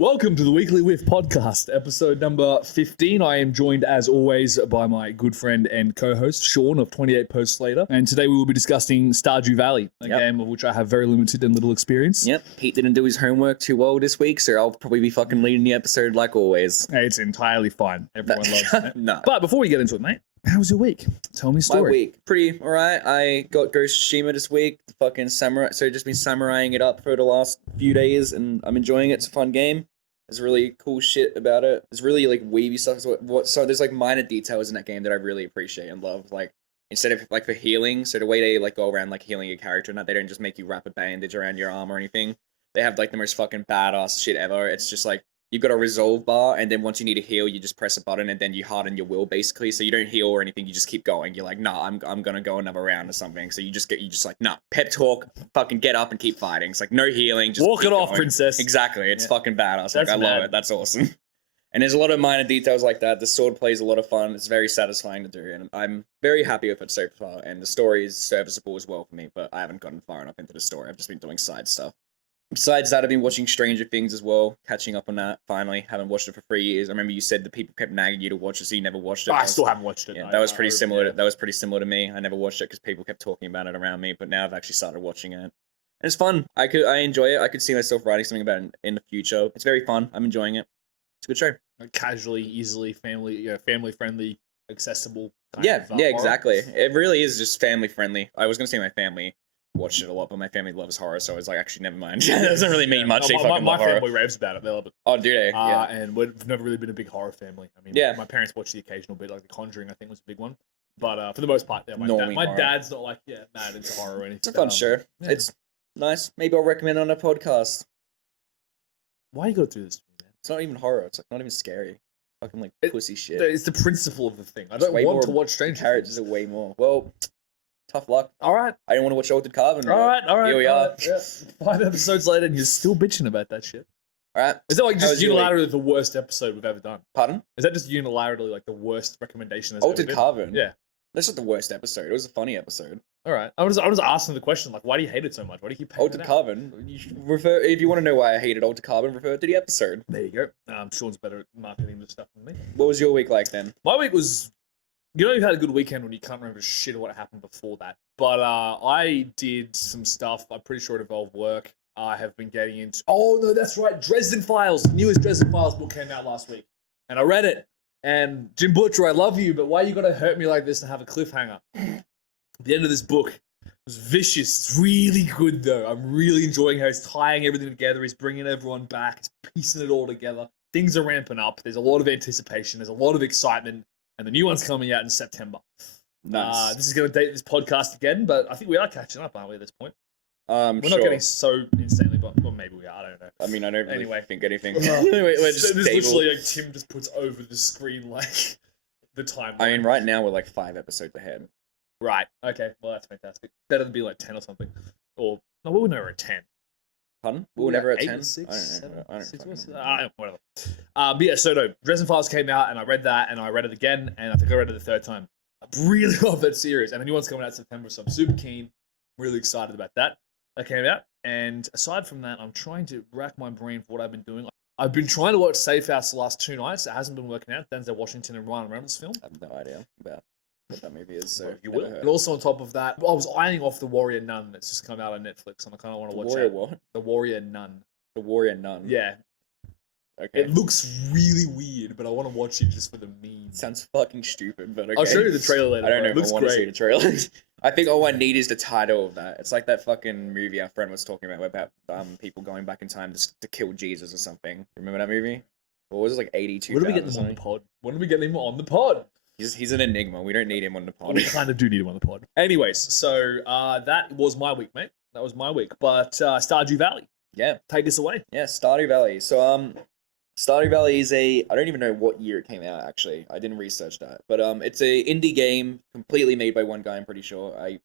Welcome to the Weekly Whiff podcast, episode number 15. I am joined, as always, by my good friend and co-host, Shaun of 28 Posts Later. And today we will be discussing Stardew Valley, a game of which I have very limited and little experience. Yep, Pete didn't do his homework too well this week, so I'll probably be fucking leading the episode like always. It's entirely fine. Everyone loves it. No. But before we get into it, mate, how was your week? Tell me a story. My week, pretty alright. I got Ghost of Tsushima this week, the fucking samurai, so just been samuraiing it up for the last few days, and I'm enjoying it. It's a fun game. There's really cool shit about it. There's really like weavy stuff. So there's like minor details in that game that I really appreciate and love. Like instead of like for healing, so the way they like go around like healing your character, and that they don't just make you wrap a bandage around your arm or anything. They have like the most fucking badass shit ever. It's just like you've got a resolve bar, and then once you need to heal, you just press a button, and then you harden your will basically. So you don't heal or anything. You just keep going. You're like, nah, I'm gonna go another round or something. So you just like, nah, pep talk, fucking get up and keep fighting. It's like no healing, just walk it off, going. princess. Exactly, it's fucking badass. Like I love mad. it. That's awesome. And there's a lot of minor details like that. The sword play is a lot of fun. It's very satisfying to do, and I'm very happy with it so far. And the story is serviceable as well for me, but I haven't gotten far enough into the story. I've just been doing side stuff. Besides that, I've been watching Stranger Things as well, catching up on that, finally. Haven't watched it for 3 years. I remember you said that people kept nagging you to watch it, so you never watched it. I still haven't watched it. Yeah, No, that was pretty similar. yeah. That was pretty similar to me. I never watched it because people kept talking about it around me, but now I've actually started watching it. And it's fun. I enjoy it. I could see myself writing something about it in the future. It's very fun. I'm enjoying it. It's a good show. Like casually, easily, family friendly, accessible. Yeah, horror. exactly. It really is just family friendly. I was gonna say my family watched it a lot, but my family loves horror, so I was like, actually, never mind. It doesn't really mean much. My family raves about it. They love it. Oh, do they? Yeah. And we've never really been a big horror family. I mean, my parents watch the occasional bit, like The Conjuring, I think was a big one. But for the most part, my dad's not like, mad into horror or anything. It's a fun show. Yeah. It's nice. Maybe I'll recommend on a podcast. Why you gotta do this to me, man? It's not even horror. It's like not even scary. Fucking like pussy shit. It's the principle of the thing. I don't want to watch Stranger Things. Characters are way more. Well, tough luck. All right. I didn't want to watch Altered Carbon. All right. Here we are. Yeah. 5 episodes later, and you're still bitching about that shit. All right. Is that like just unilaterally the worst episode we've ever done? Pardon? Is that just unilaterally like the worst recommendation? Altered Carbon. Yeah. That's not the worst episode. It was a funny episode. All right. I was asking the question, like, why do you hate it so much? Why do you keep hating Altered Carbon? If you want to know why I hated Altered Carbon, refer to the episode. There you go. Sean's better at marketing this stuff than me. What was your week like then? My week was... You know you've had a good weekend when you can't remember shit of what happened before that. But I did some stuff. I'm pretty sure it involved work. I have been getting into... Oh, no, that's right. Dresden Files. The newest Dresden Files book came out last week. And I read it. And Jim Butcher, I love you, but why you gotta hurt me like this and have a cliffhanger? The end of this book was vicious. It's really good, though. I'm really enjoying how he's tying everything together. He's bringing everyone back. He's piecing it all together. Things are ramping up. There's a lot of anticipation. There's a lot of excitement. And the new one's coming out in September. Nice. This is going to date this podcast again, but I think we are catching up, aren't we, at this point? We're not sure. getting so insanely, but well, maybe we are. I don't know. I mean, I don't really think anything. We're just literally like Tim just puts over the screen like the timeline. I mean, right now we're like 5 episodes ahead. Right. Okay. Well, that's fantastic. Better than be like 10 or something. Or no, we were never at 10. Pardon? We were never at 10. 6, I don't know. 7, whatever. But yeah. So no, Dresden Files came out, and I read that, and I read it again, and I think I read it the 3rd time. I really love that series, and the new one's coming out in September, so I'm super keen. Really excited about that. That came out, and aside from that, I'm trying to rack my brain for what I've been doing. I've been trying to watch Safe House the last 2 nights. It hasn't been working out. Denzel Washington and Ryan Reynolds film. I have no idea about what that movie is. So well, you will. And also on top of that, I was eyeing off The Warrior Nun that's just come out on Netflix, and I kind of want to watch Warrior what? The Warrior Nun. The Warrior Nun. Yeah. Okay. It looks really weird, but I want to watch it just for the meme. Sounds fucking stupid, but okay. I'll show you the trailer later. I don't know if it looks I want great. to see the trailer. I think all I need is the title of that. It's like that fucking movie our friend was talking about people going back in time to kill Jesus or something. Remember that movie? What was it, like 82? When do we get him on the pod? When do we get him on the pod? He's an enigma. We don't need him on the pod. We kind of do need him on the pod. Anyways, so that was my week, mate. That was my week. But Stardew Valley. Yeah. Take us away. Yeah, Stardew Valley. So Stardew Valley is I don't even know what year it came out, actually. I didn't research that. But it's a indie game, completely made by one guy, I'm pretty sure. I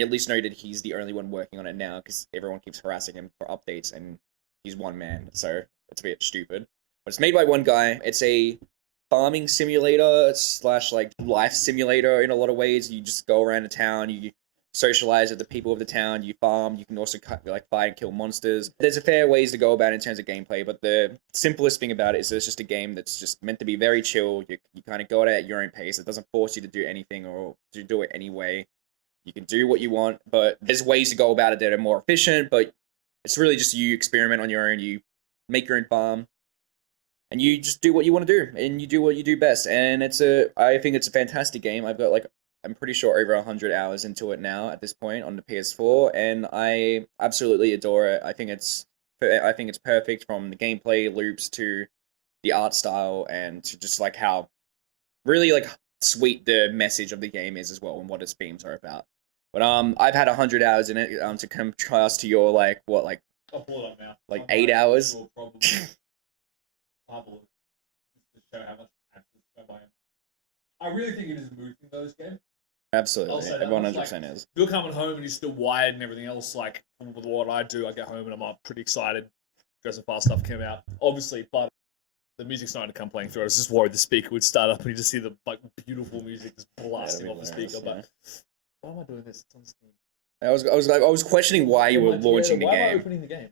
at least know that he's the only one working on it now, because everyone keeps harassing him for updates, and he's one man, so it's a bit stupid. But it's made by one guy. It's a farming simulator / like life simulator in a lot of ways. You just go around a town, you socialize with the people of the town. You farm. You can also like fight and kill monsters. There's a fair ways to go about it in terms of gameplay, but the simplest thing about it is it's just a game that's just meant to be very chill. You kind of go at it at your own pace. It doesn't force you to do anything or to do it anyway. You can do what you want, but there's ways to go about it that are more efficient, but it's really just you experiment on your own. You make your own farm. And you just do what you want to do, and you do what you do best. And I think it's a fantastic game. I've got I'm pretty sure over 100 hours into it now at this point on the PS4, and I absolutely adore it. I think it's perfect from the gameplay loops to the art style and to just like how really like sweet the message of the game is as well and what its themes are about. But I've had 100 hours in it to contrast to your I'll pull it up now. 8 hours. I'll have a look just to show how much I am. I really think it is a mood thing, though, this game. Absolutely, everyone 100% is. If you're coming home and you're still wired and everything else, like with what I do, I get home and I'm pretty excited. Dresden Files stuff came out, obviously, but the music's starting to come playing through. I was just worried the speaker would start up and you just see the beautiful music just blasting off the speaker. But why am I doing this? It's on Steam. I was questioning why you were launching the game. Why am I opening the game?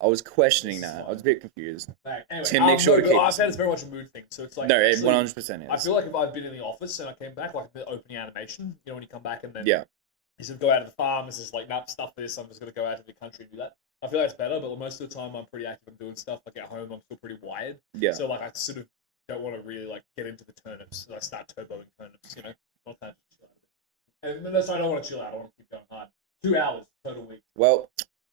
I was questioning that. I was a bit confused. Anyway, Tim, make sure I've said it's very much a mood thing. So it's like... No, 100% is. I feel like if I've been in the office and I came back, like the opening animation, you know, when you come back and then... Yeah. You sort of go out to the farm, it's just like, nah, stuff this, I'm just going to go out to the country and do that. I feel like it's better, but most of the time I'm pretty active, I'm doing stuff. Like at home, I'm still pretty wired. Yeah. So like I sort of don't want to really like get into the turnips. So I start turboing turnips, you know? I'm kind of chill out a bit. And no, sorry, I don't want to chill out, I want to keep going hard. 2 hours total week. Well...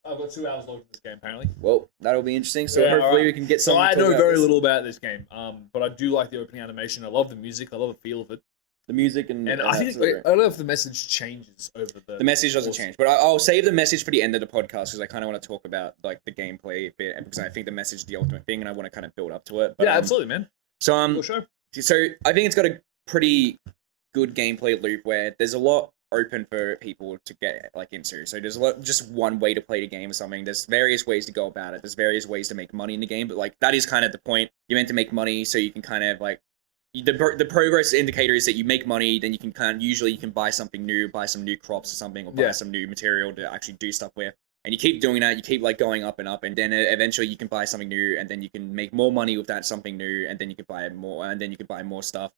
I've got 2 hours logged in this game, apparently. Well, that'll be interesting. So hopefully we can get some. So I know very little about this game, but I do like the opening animation. I love the music. I love the feel of it. The music and I think I don't know if the message changes over the. The message doesn't change, but I'll save the message for the end of the podcast because I kind of want to talk about like the gameplay a bit because I think the message is the ultimate thing and I want to kind of build up to it. But, yeah, absolutely, man. So Cool show. So I think it's got a pretty good gameplay loop where there's a lot open for people to get like into. So there's just one way to play the game or something. There's various ways to go about it. There's various ways to make money in the game, but like that is kind of the point. You're meant to make money so you can kind of like the progress indicator is that you make money, then you can usually you can buy something new, buy some new crops or something, or buy some new material to actually do stuff with. And you keep doing that, you keep like going up and up, and then eventually you can buy something new, and then you can make more money with that something new, and then you can buy more, and then you can buy more stuff.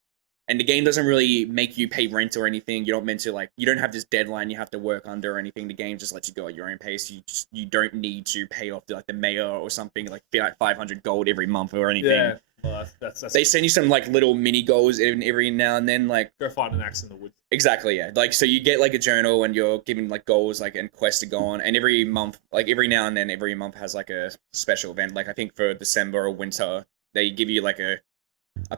And the game doesn't really make you pay rent or anything. You're not meant to you don't have this deadline you have to work under or anything. The game just lets you go at your own pace. You don't need to pay off the mayor or something like 500 gold every month or anything. Yeah, well, that's they send you some like little mini goals every now and then. Like go find an axe in the woods. Exactly, yeah. Like so you get like a journal and you're given like goals and quests to go on. And every month, like every now and then, every month has like a special event. Like I think for December or winter, they give you like a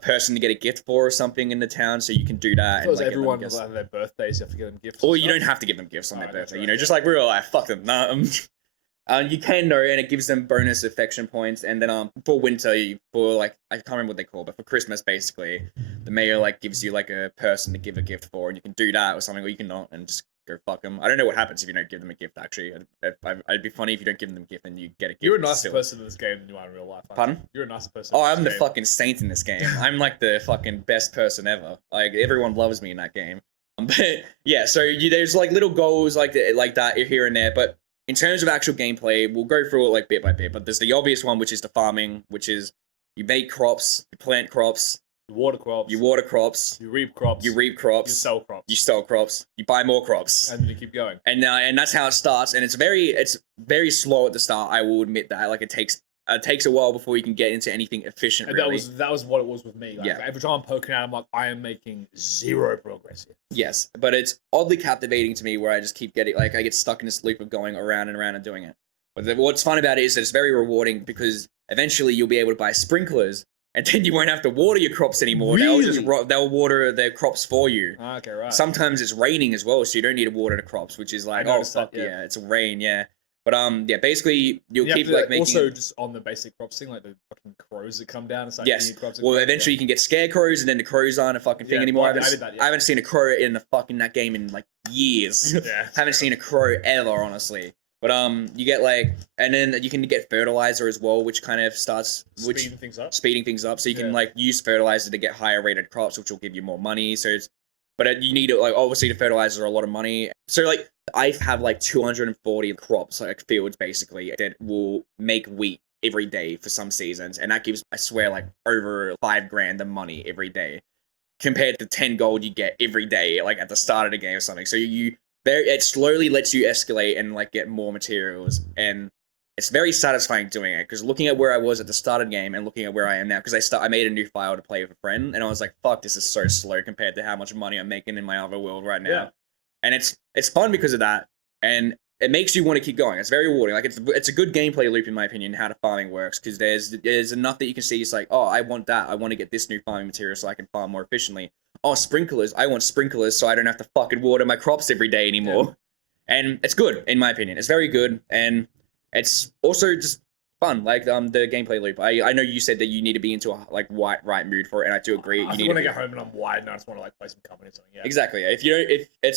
person to get a gift for or something in the town, so you can do that. So everyone has their birthdays, you have to give them gifts. Or you don't have to give them gifts on their birthday. Right, just like real life, fuck them. You can though, and it gives them bonus affection points. And then for winter, for I can't remember what they call, but for Christmas, basically, the mayor gives you like a person to give a gift for, and you can do that or something, or you can not, and just go fuck them. I don't know what happens if you don't give them a gift. Actually, it'd be funny if you don't give them a gift and you get a gift. You're a nicer person in this game than you are in real life. Pardon? You're a nicer person. Oh, I'm the fucking saint in this game. I'm like the fucking best person ever. Like everyone loves me in that game. But yeah, so there's like little goals like that here and there. But in terms of actual gameplay, we'll go through it like bit by bit. But there's the obvious one, which is the farming, which is you make crops, you plant crops. You water crops. You water crops. You reap crops. You reap crops. You sell crops. You sell crops. You buy more crops. And then you keep going. And that's how it starts. And it's very slow at the start. I will admit that. Like it takes a while before you can get into anything efficient. And really. that was what it was with me. Like, every time I'm poking out, I'm like, I am making zero progress here. Yes, but it's oddly captivating to me where I just keep getting I get stuck in this loop of going around and around and doing it. But what's fun about it is that it's very rewarding because eventually you'll be able to buy sprinklers. And then you won't have to water your crops anymore. Really? They'll water their crops for you. Okay, right. Sometimes it's raining as well, so you don't need to water the crops, which is like, oh fuck yeah, it's rain, yeah. But basically you'll keep making. Also, just on the basic crops thing, like the fucking crows that come down and start eating your crops. Well, eventually you can get scarecrows, and then the crows aren't a fucking thing anymore. I haven't seen a crow in that game in like years. Haven't seen a crow ever, honestly. But you get and then you can get fertilizer as well, which kind of starts speeding things up. So you can use fertilizer to get higher rated crops, which will give you more money. So But you need it, like, obviously the fertilizers are a lot of money. So like I have like 240 crops, like fields basically, that will make wheat every day for some seasons, and that gives, I swear, like over $5,000 of money every day, compared to 10 gold you get every day, like at the start of the game or something. So it slowly lets you escalate and like get more materials, and it's very satisfying doing it, because looking at where I was at the start of the game and looking at where I am now, because I made a new file to play with a friend, and I was like, fuck, this is so slow compared to how much money I'm making in my other world right now. Yeah. And it's fun because of that, and it makes you want to keep going. It's very rewarding. Like it's a good gameplay loop in my opinion, how the farming works, because there's enough that you can see. It's like, oh, I want that. I want to get this new farming material so I can farm more efficiently. Oh, sprinklers. I want sprinklers so I don't have to fucking water my crops every day anymore. Yeah. And it's good in my opinion. It's very good, and it's also just fun. Like the gameplay loop. I know you said that you need to be into a like right mood for it, and I do agree. I want to get home and I'm wide, and I just want to like play some company or something. Yeah. Exactly. Yeah.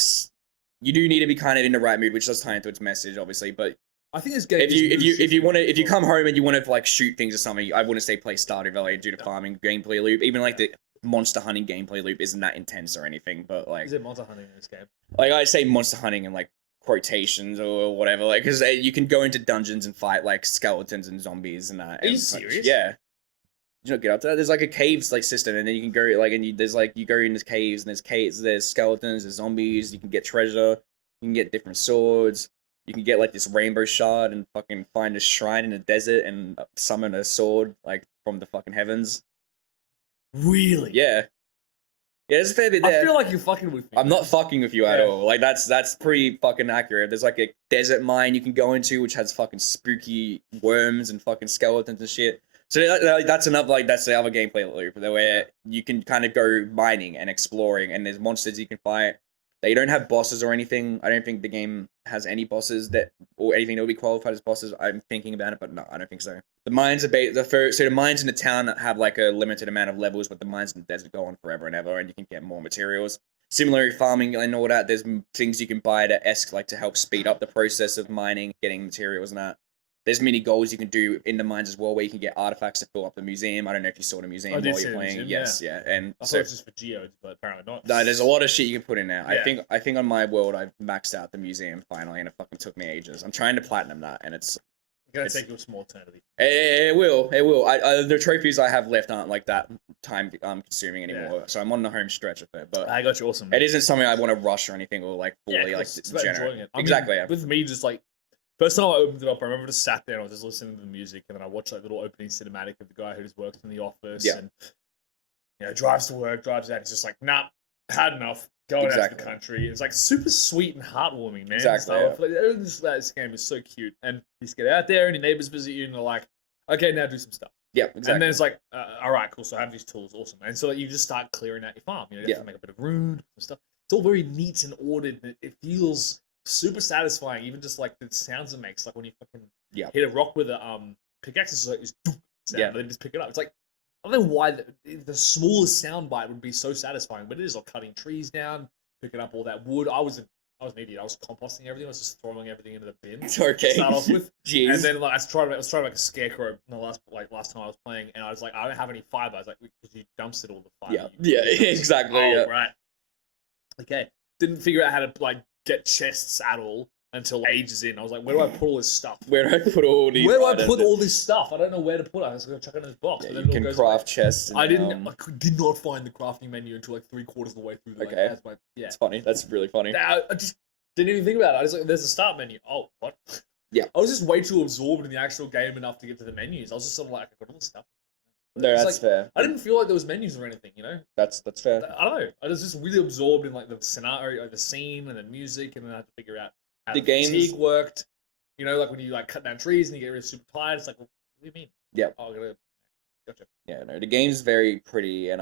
You do need to be kind of in the right mood, which does tie into its message, obviously. But I think this game. If you come home and you want to like shoot things or something, I wouldn't say play Stardew Valley due to farming gameplay loop. Even like the monster hunting gameplay loop isn't that intense or anything. But like, is it monster hunting in this game? Like I say, monster hunting in like quotations or whatever, like because you can go into dungeons and fight like skeletons and zombies and that. Are you serious? Yeah. Did you not get up to that? There's like a caves like system, and then you can go like there's like you go in these caves, and there's skeletons, there's zombies. You can get treasure, you can get different swords, you can get like this rainbow shard and fucking find a shrine in the desert and summon a sword like from the fucking heavens. Really? Yeah. Yeah, there's a fair bit there. I feel like you're fucking with me. I'm not fucking with you at all. Like that's pretty fucking accurate. There's like a desert mine you can go into, which has fucking spooky worms and fucking skeletons and shit. So that's another, like, that's the other gameplay loop where you can kind of go mining and exploring, and there's monsters you can fight. They don't have bosses or anything. I don't think the game has any bosses or anything that would be qualified as bosses. I'm thinking about it, but no, I don't think so. The mines are the mines in the town have like a limited amount of levels, but the mines in the desert go on forever and ever, and you can get more materials. Similarly, farming and all that, there's things you can buy to help speed up the process of mining, getting materials and that. There's mini goals you can do in the mines as well, where you can get artifacts to fill up the museum. I don't know if you saw the museum while you're playing. Museum, yes, yeah. And I thought it was just for geodes, but apparently not. No, there's a lot of shit you can put in there. Yeah. I think on my world I've maxed out the museum finally, and it fucking took me ages. I'm trying to platinum that, and it's gonna take you a small eternity. It will. The trophies I have left aren't like that time consuming anymore. Yeah. So I'm on the home stretch of it. But I got you, awesome. It isn't something I want to rush or anything, or like fully like it's about enjoying it. Exactly. Yeah. With me, just like first time I opened it up, I remember just sat there and I was just listening to the music, and then I watched like little opening cinematic of the guy who just works in the office and drives to work, drives out. He's just like, nah, had enough. Going out to the country. It's like super sweet and heartwarming, man. Exactly. So, like, this game is so cute, and you just get out there, and your neighbors visit you, and they're like, okay, now do some stuff. Yeah, exactly. And then it's like, all right, cool. So I have these tools, awesome. And so you just start clearing out your farm. You have to make a bit of room and stuff. It's all very neat and ordered. And it feels super satisfying, even just like the sounds it makes, like when you fucking hit a rock with a pickaxe. It's like this sound, and then just pick it up. It's like, I don't know why the smallest sound bite would be so satisfying, but it is, like cutting trees down, picking up all that wood. I was an idiot. I was composting everything. I was just throwing everything into the bin. Okay. To start off with. Jeez. And then like I was trying to make a scarecrow the last time I was playing, and I was like, I don't have any fiber. I was like, because you dumpstered all the fiber. Yeah, exactly. Oh, right. Okay. Didn't figure out how to like get chests at all until ages in. I was like, where do I put all this stuff? Where do I put all these? Where do I put all this stuff? I don't know where to put it. I was gonna chuck it in this box. Yeah, but then you can craft chests. I did not find the crafting menu until like 3/4 of the way through. It's funny. That's really funny. I just didn't even think about it. I was like, there's a start menu. Oh, what? Yeah. I was just way too absorbed in the actual game enough to get to the menus. I was just sort of like, I got all this stuff. No, that's fair. I didn't feel like there was menus or anything, you know? That's fair. I don't know. I was just really absorbed in like the scenario, like the scene and the music, and then I had to figure out how the fatigue worked. You know, like when you like cut down trees and you get really super tired, it's like, well, what do you mean? Yeah. Oh, gotcha. Yeah, no, the game's very pretty, and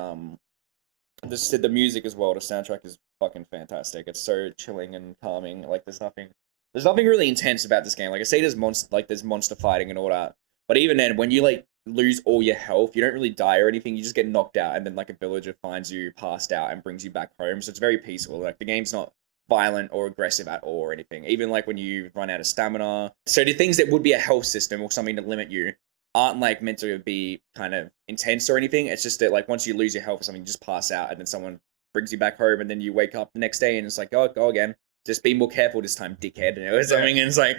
the music as well. The soundtrack is fucking fantastic. It's so chilling and calming. Like there's nothing really intense about this game. Like I say, there's monster fighting and all that, but even then, when you like lose all your health, you don't really die or anything. You just get knocked out, and then like a villager finds you passed out and brings you back home. So it's very peaceful. Like the game's not violent or aggressive at all or anything. Even like when you run out of stamina. So the things that would be a health system or something to limit you aren't like meant to be kind of intense or anything. It's just that like once you lose your health or something, you just pass out, and then someone brings you back home, and then you wake up the next day and it's like, oh, go again. Just be more careful this time, dickhead. Or something. And it's like,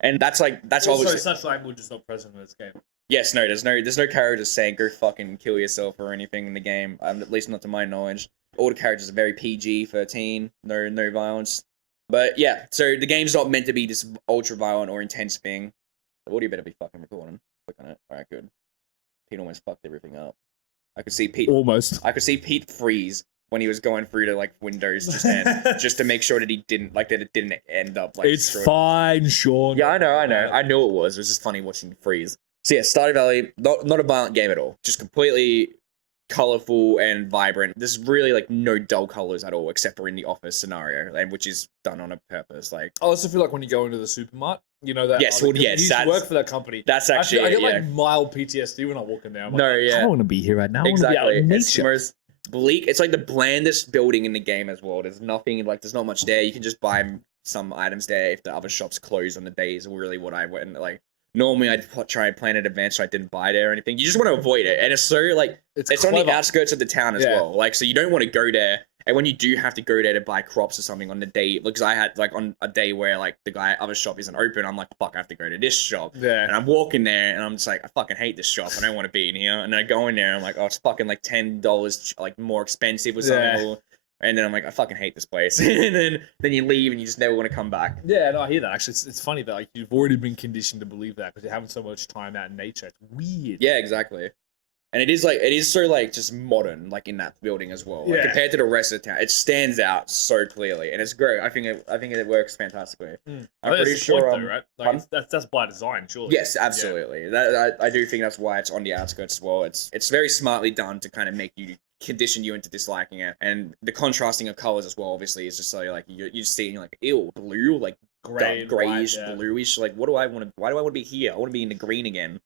and that's Also, obviously such language is not present in this game. yes, no, there's no characters saying go fucking kill yourself or anything in the game. At least not to my knowledge. All the characters are very PG-13, no violence. But yeah, so the game's not meant to be this ultra violent or intense thing. The audio better be fucking recording. Click on it. All right, good. Pete almost fucked everything up. I could see Pete freeze when he was going through to like Windows just then, just to make sure that it didn't end up like. It's fine, Shaun. Yeah, I know. I knew it was. It was just funny watching him freeze. So yeah, Stardew Valley, not a violent game at all. Just completely colorful and vibrant. There's really like no dull colors at all, except for in the office scenario, and which is done on a purpose. Like I also feel like when you go into the supermarket, you know that. Yes, well, yes, you used to work for that company. That's actually I get like mild PTSD when I walk in there. I'm like, yeah. I don't want to be here right now. Exactly. It's the most bleak. It's like the blandest building in the game as well. There's nothing like there's not much there. You can just buy some items there if the other shops close on the day is really what I went like. Normally, I'd try and plan in advance so I didn't buy there or anything. You just want to avoid it. And it's so, like, it's on the outskirts of the town as well. Like, so you don't want to go there. And when you do have to go there to buy crops or something on the day, because I had, like, on a day where, like, the other shop isn't open, I'm like, fuck, I have to go to this shop. Yeah. And I'm walking there, and I'm just like, I fucking hate this shop. I don't want to be in here. And I go in there, and I'm like, oh, it's fucking, like, $10, like, more expensive or something. Yeah. And then I'm like, I fucking hate this place. And then you leave and you just never want to come back. Yeah, no, I hear that. Actually, it's funny that like you've already been conditioned to believe that because you're having so much time out in nature. It's weird. Yeah, exactly. And it is so like just modern, like in that building as well. Like, compared to the rest of the town, it stands out so clearly, and it's great. I think it works fantastically. I'm pretty sure, though, right? Like that's by design, surely. Yes, absolutely. Yeah. I do think that's why it's on the outskirts as well. It's very smartly done to kind of make you condition you into disliking it, and the contrasting of colors as well. Obviously, is just so like you just see and you're like, ew, blue, like grayish, bluish. Like, what do I want to? Why do I want to be here? I want to be in the green again.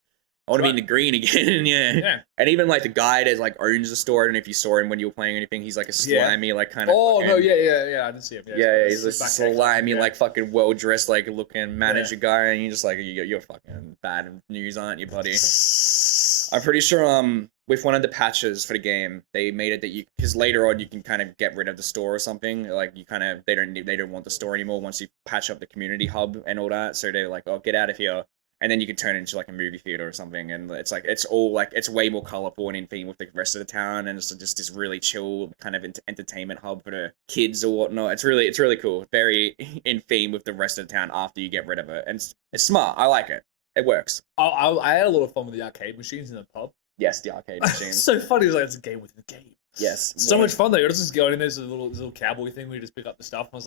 I want to be in the green again. Yeah. And even like the guy that like owns the store, I don't know if you saw him when you were playing anything. He's like a slimy, like kind of. Oh no, yeah. I didn't see him. Yeah, he's a slimy, like fucking well dressed, like looking manager guy, and you're just like, you're fucking bad news, aren't you, buddy? I'm pretty sure with one of the patches for the game, they made it that you, because later on you can kind of get rid of the store or something. Like you kind of they don't want the store anymore once you patch up the community hub and all that. So they're like, oh, get out of here. And then you can turn it into like a movie theater or something, and it's like it's all like it's way more colorful and in theme with the rest of the town, and it's just this really chill kind of entertainment hub for the kids or whatnot. It's really cool, very in theme with the rest of the town after you get rid of it, and it's smart. I like it. It works. I had a lot of fun with the arcade machines in the pub. Yes, the arcade machines. It's so funny. It's like it's a game within a game. Yes, so much fun though. You're just going in there, there's a little cowboy thing where you just pick up the stuff. And I was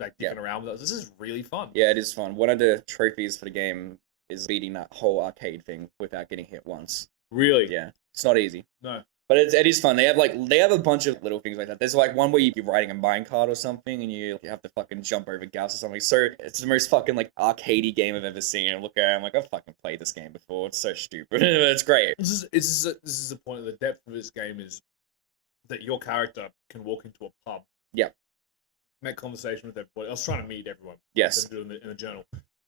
like dicking around with it. This is really fun. Yeah, it is fun. One of the trophies for the game is beating that whole arcade thing without getting hit once. Really? Yeah. It's not easy. No. But it is fun. They have a bunch of little things like that. There's like one where you're riding a minecart or something and you have to fucking jump over gaps or something. So it's the most fucking like arcadey game I've ever seen. And look at it, I'm like, I've fucking played this game before. It's so stupid. It's great. This is the point of the depth of this game is that your character can walk into a pub. Yeah. Make conversation with everybody. I was trying to meet everyone. Yes. In the journal.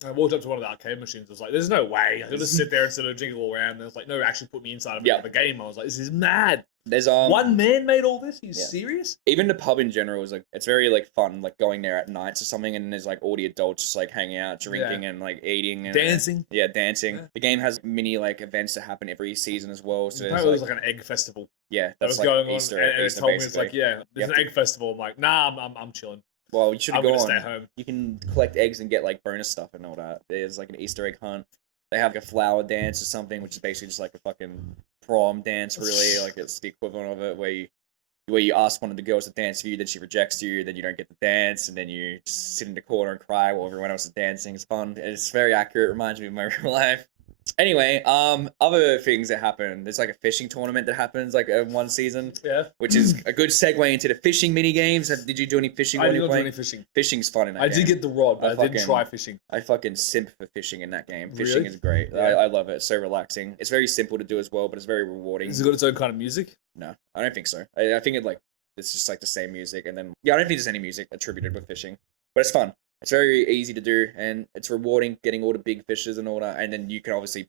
I walked up to one of the arcade machines. I was like, "There's no way I could just sit there and sort of jiggle around." And it's like, "No, actually, put me inside of the game." I was like, "This is mad." There's one man made all this. Are you serious? Even the pub in general is like it's very like fun, like going there at nights or something, and there's like all the adults just like hanging out, drinking, and like eating and dancing. Dancing. Yeah. The game has mini like events that happen every season as well. So apparently there's like an egg festival. Yeah, that was like going Easter, on, and it told me it's like there's an egg festival. I'm like, nah, I'm chilling. Well, you should have gone. Stay home. You can collect eggs and get like bonus stuff and all that. There's like an Easter egg hunt. They have like a flower dance or something, which is basically just like a fucking prom dance, really. Like it's the equivalent of it, where you ask one of the girls to dance for you, then she rejects you, then you don't get the dance, and then you just sit in the corner and cry while everyone else is dancing. It's fun. It's very accurate. It reminds me of my real life. Anyway, other things that happen. There's like a fishing tournament that happens like one season. Yeah. Which is a good segue into the fishing mini games. Did you do any fishing? I did not do any fishing. Fishing's fun in that game. I did get the rod, but I didn't try fishing. I fucking simp for fishing in that game. Fishing Really? is great. Yeah. I love it. It's so relaxing. It's very simple to do as well, but it's very rewarding. Has it got its own kind of music? No, I don't think so. I think it's just like the same music, and then I don't think there's any music attributed with fishing, but it's fun. It's very easy to do, and it's rewarding getting all the big fishes and all that. And then you can obviously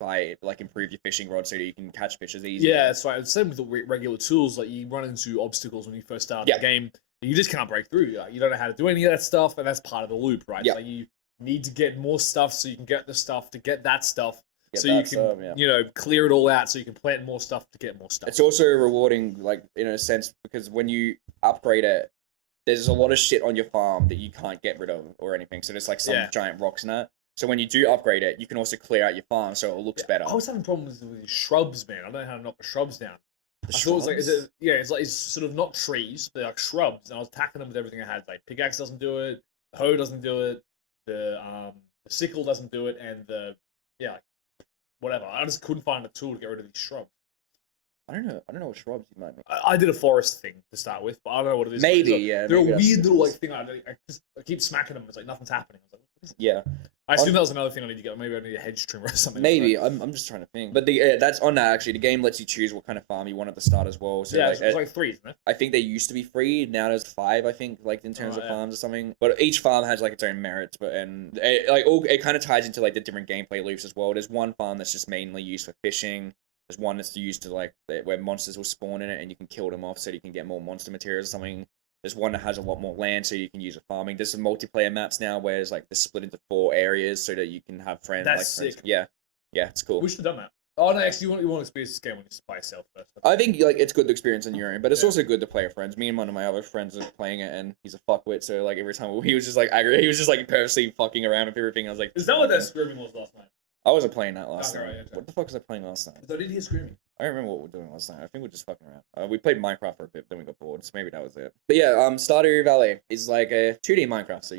improve your fishing rod so that you can catch fishes easier. Yeah, that's right. Same with the regular tools. Like you run into obstacles when you first start the game, you just can't break through. Like, you don't know how to do any of that stuff, and that's part of the loop, right? Yeah. So you need to get more stuff so you can get the stuff to get that stuff. Get so that you can, stuff, clear it all out so you can plant more stuff to get more stuff. It's also rewarding, like, in a sense, because when you upgrade it, there's a lot of shit on your farm that you can't get rid of or anything. So there's like some giant rocks in that. So when you do upgrade it, you can also clear out your farm so it looks better. I was having problems with these shrubs, man. I don't know how to knock the shrubs down. I thought it was like, it's sort of not trees, they're like shrubs. And I was attacking them with everything I had. Like pickaxe doesn't do it, the hoe doesn't do it, the sickle doesn't do it, and whatever. I just couldn't find a tool to get rid of these shrubs. I don't know what shrubs you might make. I did a forest thing to start with, but I don't know what it is. Maybe, They're a weird little like thing. I keep smacking them. It's like nothing's happening. I was like, what is it? Yeah. I assume that was another thing I need to get. Maybe I need a hedge trimmer or something. Maybe. I'm just trying to think. But that's on that, actually. The game lets you choose what kind of farm you want at the start as well. So yeah, it's like 3, isn't it? I think they used to be 3. Now there's 5, I think, like in terms of farms or something. But each farm has like its own merits. It kind of ties into like the different gameplay loops as well. There's one farm that's just mainly used for fishing. There's one that's used to where monsters will spawn in it and you can kill them off so you can get more monster materials or something. There's one that has a lot more land so you can use it farming. There's some multiplayer maps now where it's like they're split into 4 areas so that you can have friends. That's sick. Yeah, it's cool. We should have done that. Oh no, actually, you want to experience this game when you're by yourself first. I think like it's good to experience on your own, but it's also good to play with friends. Me and one of my other friends are playing it, and he's a fuckwit. So like every time he was just like angry, he was just like purposely fucking around with everything. I was like, is that what that screaming was last night? I wasn't playing that last night. Right, okay. What the fuck was I playing last night? I did hear screaming. I don't remember what we were doing last night. I think we were just fucking around. We played Minecraft for a bit, then we got bored, so maybe that was it. But yeah, Stardew Valley is like a 2D Minecraft, so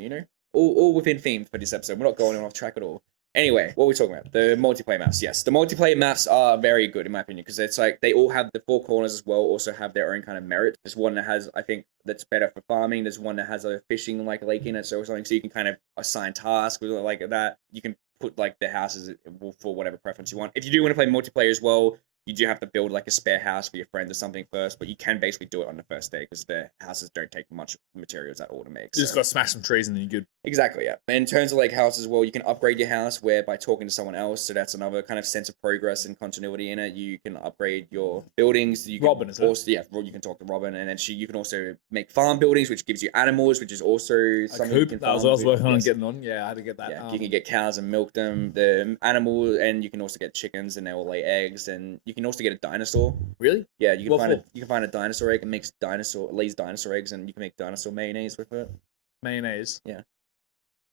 all within theme for this episode. We're not going off track at all. Anyway, what are we talking about? The multiplayer maps. Yes, the multiplayer maps are very good in my opinion because it's like they all have the 4 corners as well. Also have their own kind of merit. There's one that has, I think, that's better for farming. There's one that has a fishing like lake in it, so something. So you can kind of assign tasks with like that. You can put like the houses for whatever preference you want. If you do want to play multiplayer as well, you do have to build like a spare house for your friend or something first, but you can basically do it on the first day because the houses don't take much materials at all to make. You just got to smash some trees and then you're good. Exactly, yeah. In terms of like houses as well, you can upgrade your house where by talking to someone else, so that's another kind of sense of progress and continuity in it. You can upgrade your buildings. You can Robin, is it? Yeah, you can talk to Robin, and then you can also make farm buildings, which gives you animals, which is also something you can that was what I was working on getting on. Yeah, I had to get that. Yeah, you can get cows and milk them, the animal, and you can also get chickens, and they will lay eggs, and you can also get a dinosaur. Really? Yeah, you can find a dinosaur egg and lays dinosaur eggs, and you can make dinosaur mayonnaise with it. Mayonnaise. Yeah.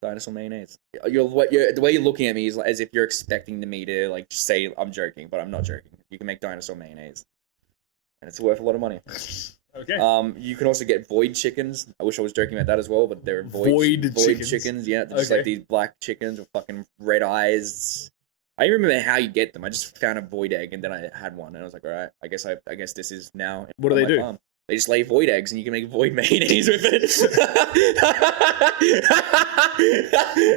Dinosaur mayonnaise. The way you're looking at me is like, as if you're expecting me to like say I'm joking, but I'm not joking. You can make dinosaur mayonnaise, and it's worth a lot of money. Okay. You can also get void chickens. I wish I was joking about that as well, but they're void chickens. Yeah, they're just like these black chickens with fucking red eyes. I don't remember how you get them. I just found a void egg and then I had one, and I was like, all right, I guess this is now. What do they do? Farm. They just lay void eggs, and you can make void mayonnaise with it.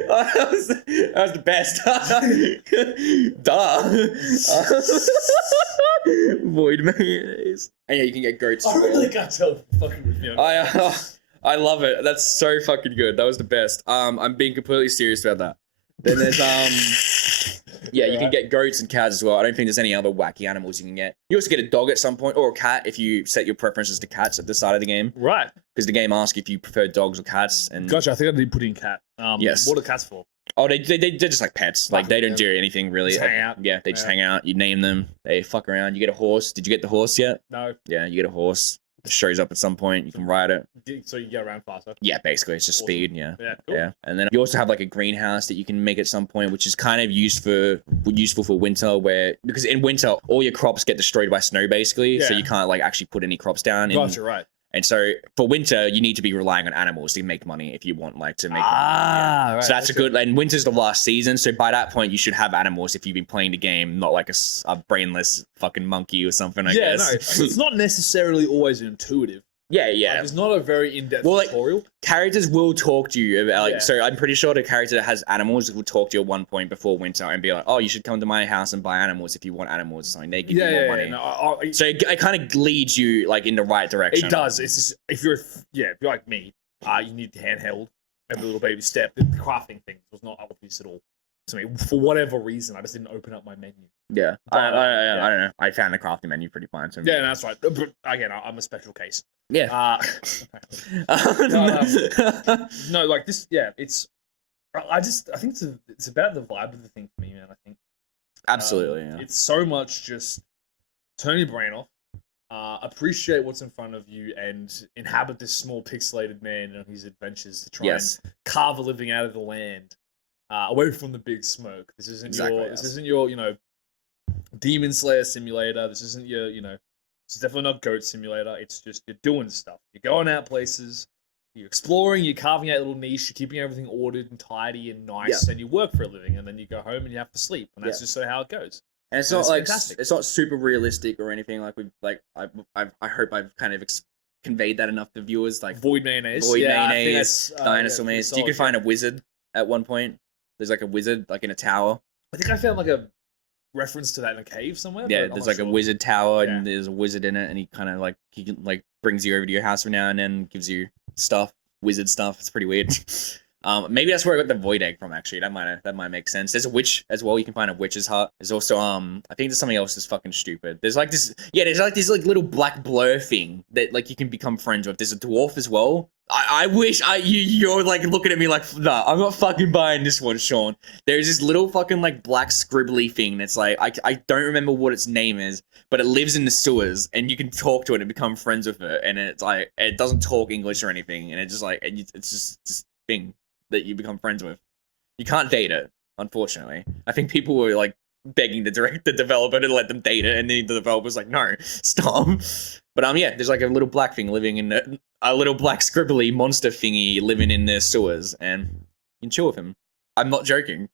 that was the best. Void mayonnaise. And yeah, you can get goats. I really can't tell fucking with me. I love it. That's so fucking good. That was the best. I'm being completely serious about that. Then there's yeah, you can get goats and cows as well. I don't think there's any other wacky animals you can get. You also get a dog at some point, or a cat if you set your preferences to cats at the start of the game. Right. Because the game asks if you prefer dogs or cats. And gotcha, I think I did put in cat. Yes. What are cats for? Oh, they're just like pets. Like, they don't do anything really. Just hang out. Yeah, they just hang out. You name them. They fuck around. You get a horse. Did you get the horse yet? No. Yeah, you get a horse. It shows up at some point. You can ride it. So you get around faster? Yeah, basically. It's just awesome. speed. Yeah. Yeah, cool. Yeah. And then you also have like a greenhouse that you can make at some point, which is kind of useful for winter, because in winter, all your crops get destroyed by snow, basically. So Yeah. you can't like actually put any crops down. Gotcha, right. And so for winter, you need to be relying on animals to make money if you want like to make money. Right. So that's a good, and winter's the last season. So by that point, you should have animals if you've been playing the game, not like a brainless fucking monkey or something, I guess. No, it's not necessarily always intuitive. Yeah, yeah. It's not a very in-depth tutorial. Characters will talk to you about Yeah. so I'm pretty sure the character that has animals will talk to you at one point before winter and be like, oh, you should come to my house and buy animals if you want animals or something. They give you more money. No, So it kind of leads you like in the right direction. it does. It's just, if you're like me, you need handheld every little baby step. The crafting thing was not obvious at all to me. For whatever reason, I just didn't open up my menu. Yeah, But, I don't know. I found the crafting menu pretty fine. So Yeah, that's right. But again, I'm a special case. yeah. No, like this. Yeah, it's. I think it's about the vibe of the thing for me, man. I think Absolutely. Yeah. it's so much just turn your brain off, appreciate what's in front of you, and inhabit this small pixelated man on his adventures to try and carve a living out of the land, away from the big smoke. This isn't this isn't your Demon Slayer simulator. This isn't your It's definitely not Goat Simulator. It's just you're doing stuff. You're going out places. You're exploring. You're carving out a little niche. You're keeping everything ordered and tidy and nice. And you work for a living. And then you go home and you have to sleep. And that's just how it goes. And it's not like fantastic. It's not super realistic or anything. Like I hope I've kind of conveyed that enough to viewers. Like void mayonnaise, dinosaur mayonnaise. You can find a wizard at one point. There's like a wizard like in a tower. I think I found like a reference to that in a cave somewhere. Yeah, there's like a wizard tower and there's a wizard in it, and he kind of like brings you over to your house from now and then, gives you stuff, wizard stuff. It's pretty weird. Maybe that's where I got the void egg from. Actually, that might make sense. There's a witch as well. You can find a witch's hut. There's also I think there's something else that's fucking stupid. There's like this this like little black blur thing that like you can become friends with. There's a dwarf as well. I wish you're like looking at me like, nah, I'm not fucking buying this one, Shaun. There's this little fucking like black scribbly thing that's like I don't remember what its name is, but it lives in the sewers and you can talk to it and become friends with it, and it's like it doesn't talk English or anything, and it's just like it's just this thing that you become friends with. You can't date it, unfortunately. I think people were like begging the developer to let them date it, and then the developer's like, no, stop. But yeah, there's like a little black thing living in a little black scribbly monster thingy living in the sewers, and you can chill with him. I'm not joking.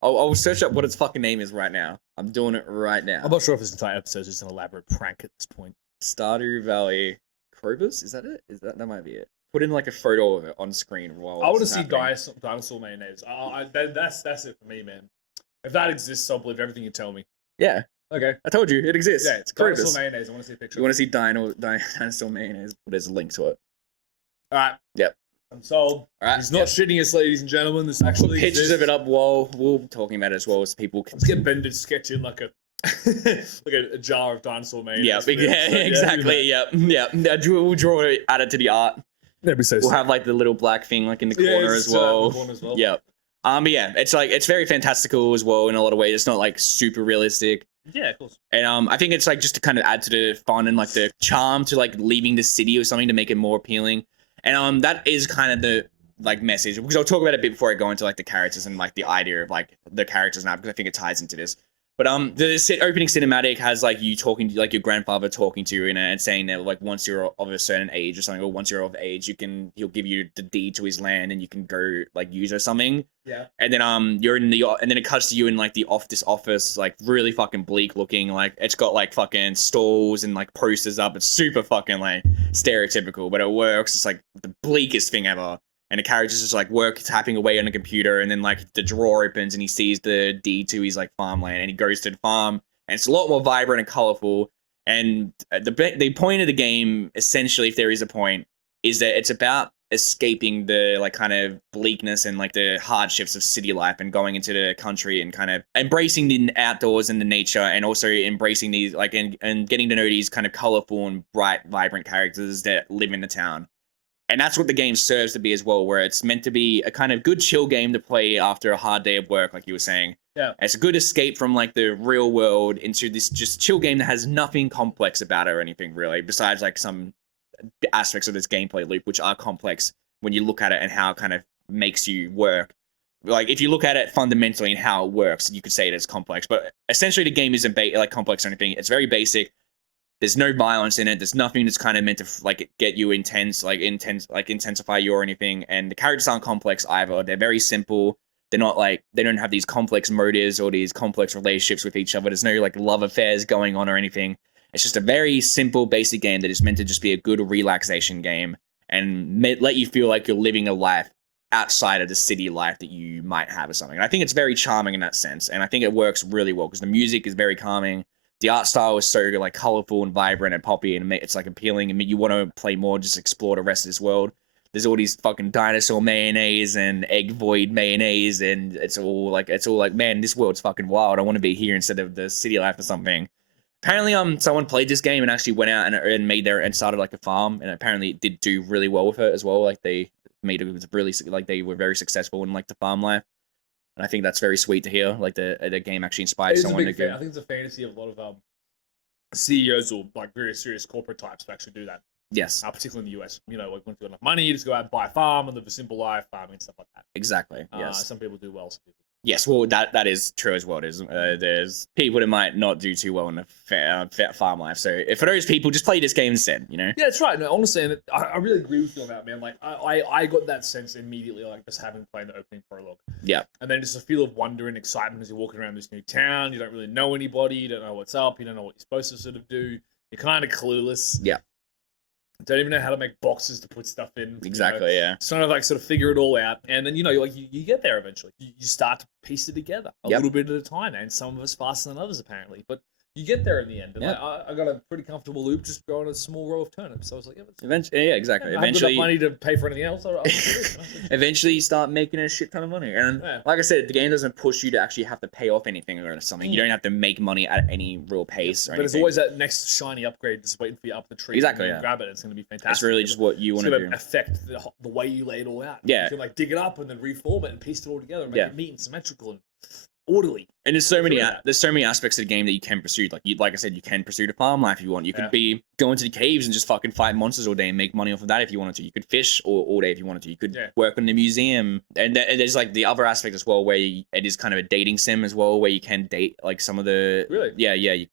I'll search up what its fucking name is right now. I'm doing it right now. I'm not sure if this entire episode is just an elaborate prank at this point. Stardew Valley Crobus? Is that it? That might be it. Put in like a photo of it on screen while I want to see dinosaur mayonnaise. That's it for me, man. If that exists, I'll believe everything you tell me. Yeah. Okay. I told you it exists. Yeah, it's dinosaur mayonnaise. I want to see a picture. You want to see dinosaur mayonnaise? There's a link to it. All right. Yep. I'm sold. All right. He's not shitting us, ladies and gentlemen. This actually put pictures of it up while we're talking about it as well as people can. Let's get Ben to sketch in like a like a jar of dinosaur mayonnaise. Yeah, exactly. Yeah. We'll draw it, add it to the art. That'd be so sick. We'll have like the little black thing like in the corner as well. Yep. But yeah, it's very fantastical as well in a lot of ways. It's not like super realistic. Yeah, of course. And I think it's like just to kind of add to the fun and like the charm to like leaving the city or something to make it more appealing. And that is kind of the like message, because I'll talk about it a bit before I go into like the characters and like the idea of like the characters now, because I think it ties into this. But the opening cinematic has like you talking to like your grandfather talking to you and saying that like once you're of a certain age or something, or once you're of age, he'll give you the deed to his land and you can go like use or something. Yeah. And then you're in and then it cuts to you in like this office, like really fucking bleak looking, like it's got like fucking stalls and like posters up. It's super fucking like stereotypical, but it works. It's like the bleakest thing ever. And the character's just like tapping away on the computer, and then like the drawer opens and he sees the deed to his like farmland, and he goes to the farm, and it's a lot more vibrant and colorful. And the point of the game, essentially, if there is a point, is that it's about escaping the like kind of bleakness and like the hardships of city life and going into the country and kind of embracing the outdoors and the nature, and also embracing these like and getting to know these kind of colorful and bright, vibrant characters that live in the town. And that's what the game serves to be as well, where it's meant to be a kind of good chill game to play after a hard day of work, like you were saying. Yeah. It's a good escape from like the real world into this just chill game that has nothing complex about it or anything really, besides like some aspects of this gameplay loop, which are complex when you look at it and how it kind of makes you work. Like if you look at it fundamentally and how it works, you could say it is complex, but essentially the game isn't like complex or anything. It's very basic. There's no violence in it. There's nothing that's kind of meant to like get you intensify you or anything. And the characters aren't complex either. They're very simple. They're not like, they don't have these complex motives or these complex relationships with each other. There's no like love affairs going on or anything. It's just a very simple, basic game that is meant to just be a good relaxation game and let you feel like you're living a life outside of the city life that you might have or something. And I think it's very charming in that sense. And I think it works really well because the music is very calming. The art style is so like colorful and vibrant and poppy, and it's like appealing, and you want to play more, just explore the rest of this world. there's all these fucking dinosaur mayonnaise and egg void mayonnaise, and it's all like, man, this world's fucking wild. I want to be here instead of the city life or something. Apparently, someone played this game and actually went out and made and started like a farm, and apparently it did do really well with it as well. Like they made it was really like they were very successful in like the farm life, and I think that's very sweet to hear. Like the game actually inspired someone to go. I think it's a fantasy of a lot of CEOs or like very serious corporate types to actually do that. Yes, particularly in the US. You know, like once you got enough money, you just go out and buy a farm and live a simple life, farming and stuff like that. exactly. Yes, some people do well. Some people. Yes, well, that is true as well. There's people that might not do too well in the farm life. So if for those people, just play this game instead, you know? Yeah, that's right. No, honestly, and I really agree with you on that, man. Like, I got that sense immediately, like, just having played the opening prologue. Yeah. And then just a feel of wonder and excitement as you're walking around this new town. You don't really know anybody. You don't know what's up. You don't know what you're supposed to sort of do. You're kind of clueless. Yeah. Don't even know how to make boxes to put stuff in. Exactly, yeah. Just trying to like sort of figure it all out, and then you get there eventually. You start to piece it together a little bit at a time, and some of us faster than others apparently. But you get there in the end. And I got a pretty comfortable loop just growing a small row of turnips. So I was like, eventually, yeah, exactly. Eventually, I have enough money to pay for anything else. Eventually, you start making a shit ton of money, and like I said, the game doesn't push you to actually have to pay off anything or something. You don't have to make money at any real pace. Or anything. There's always that next shiny upgrade just waiting for you up the tree. Exactly. And grab it. It's going to be fantastic. It's really just what you want to do. Affect the way you lay it all out. Yeah. You can like dig it up and then reform it and piece it all together and make it neat and symmetrical and orderly. And there's so many aspects of the game that you can pursue. Like I said, you can pursue the farm life if you want. You could be go into the caves and just fucking fight monsters all day and make money off of that if you wanted to. You could fish all day if you wanted to. You could work in the museum. And there's like the other aspect as well where it is kind of a dating sim as well, where you can date like some of the